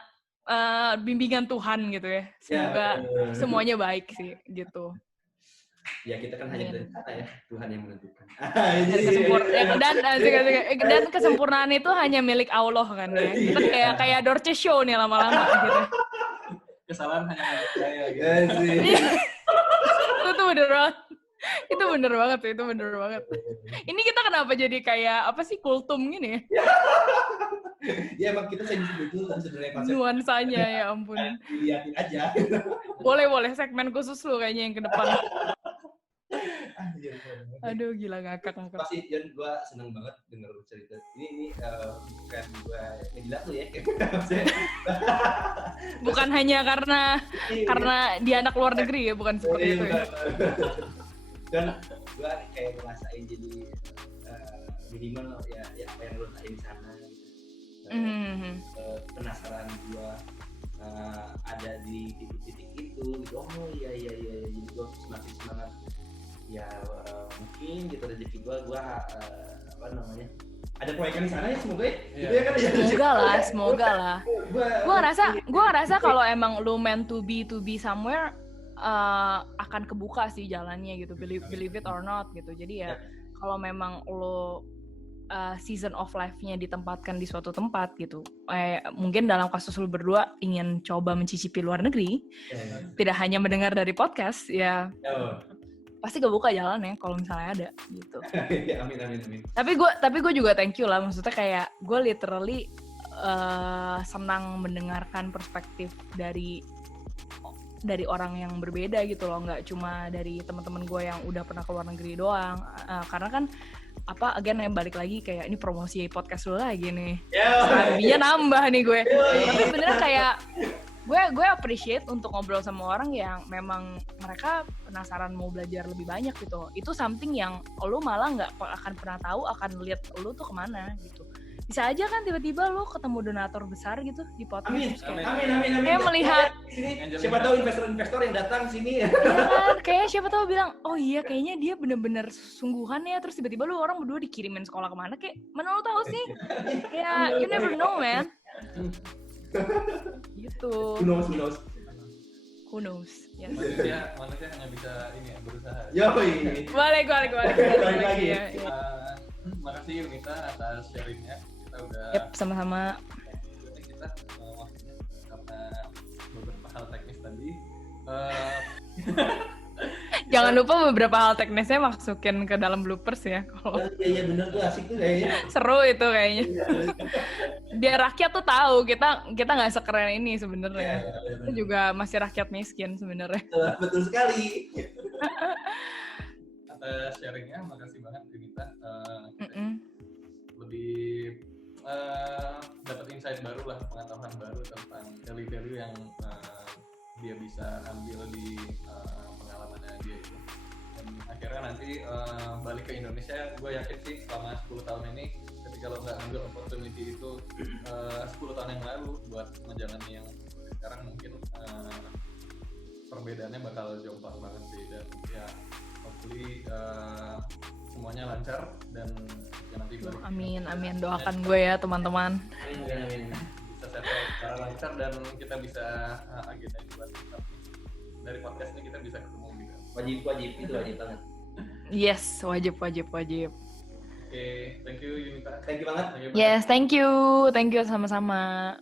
bimbingan Tuhan gitu ya. Semoga semuanya baik sih gitu. Ya kita kan hanya berencana ya, Tuhan yang menentukan. Dan kesempurnaan itu hanya milik Allah kan ya. Kita kayak Dorce Show nih lama-lama gitu. Kesalahan hanya milik saya gitu. Itu bener banget. Ini kita kenapa jadi kayak apa sih, kultum gini ya? Ya emang kita sensitif betul sebenarnya konsep. Nuansanya ya ampun. Dilihatin aja. Boleh segmen khusus lu kayaknya yang ke depan. Aduh gila ngakak. Pasti Jan, gue seneng banget denger cerita. Ini bukan gue ngejilat lu ya. Bukan hanya karena dia anak luar negeri ya, bukan seperti itu ya. Dan gue kayak ngerasain jadi minimal ya apa yang lo rasain di sana gitu. Penasaran gue ada di titik-titik itu gitu. Oh iya jadi gue semakin semangat ya, mungkin gitu rezeki gue apa namanya, ada proyekan di sana ya, semoga ya gitu ya kan ya. Semoga lah. Gue ngerasa kalau emang lu meant to be somewhere akan kebuka sih jalannya gitu, believe it or not gitu. Jadi ya kalau memang lo season of life-nya ditempatkan di suatu tempat gitu. Mungkin dalam kasus lu berdua ingin coba mencicipi luar negeri, tidak hanya mendengar dari podcast, ya pasti kebuka jalan ya kalau misalnya ada gitu. Amin. Tapi gue juga thank you lah, maksudnya kayak gue literally senang mendengarkan perspektif dari orang yang berbeda gitu loh, nggak cuma dari teman-teman gue yang udah pernah ke luar negeri doang. Karena kan again ya balik lagi kayak ini promosi podcast lu lagi nih. Harganya nambah nih gue. Tapi beneran kayak gue appreciate untuk ngobrol sama orang yang memang mereka penasaran mau belajar lebih banyak gitu. Itu something yang lu malah nggak akan pernah tahu akan lihat lu tuh kemana gitu. Bisa aja kan tiba-tiba lu ketemu donatur besar gitu di podcast. Amin. Kayak melihat Sini, siapa tahu investor-investor yang datang sini ya. Iya kan, kayak siapa tahu bilang, oh iya kayaknya dia bener-bener sungguhan ya, terus tiba-tiba lu orang berdua dikirimin sekolah kemana, kayak mana lu tahu sih, kayak you never know man. Gitu. Who knows? Yes. Manusia hanya bisa ini ya, berusaha. Balik lagi ya. Makasih Yunita atas sharingnya. Kita udah. Yep, sama-sama. Kita waktunya karena beberapa hal teknis tadi. Jangan lupa beberapa hal teknisnya masukin ke dalam bloopers ya. Kalau Iya bener tuh, asik tuh kayaknya. seru itu kayaknya. Biar rakyat tuh tahu kita nggak sekeren ini sebenarnya. Kita juga masih rakyat miskin sebenarnya. Betul sekali. Atas sharingnya, makasih banget Yunita. Lebih dapat insight baru lah, pengetahuan baru tentang value-value yang dia bisa ambil di pengalamannya dia itu. Dan akhirnya nanti balik ke Indonesia, gue yakin sih selama 10 tahun ini ketika lo nggak ambil opportunity itu 10 tahun yang lalu buat menjalani yang sekarang, mungkin perbedaannya bakal jomplang banget sih. Dan ya hopefully semuanya lancar dan ya nanti balik. Amin, doakan gue ya teman-teman. Bisa settle secara lancar dan kita bisa agenda buat dari podcast ini kita bisa ketemu juga. Wajib itu wajib banget. Yes, wajib. Oke, thank you Yunita. Thank you banget. Yes, thank you sama-sama.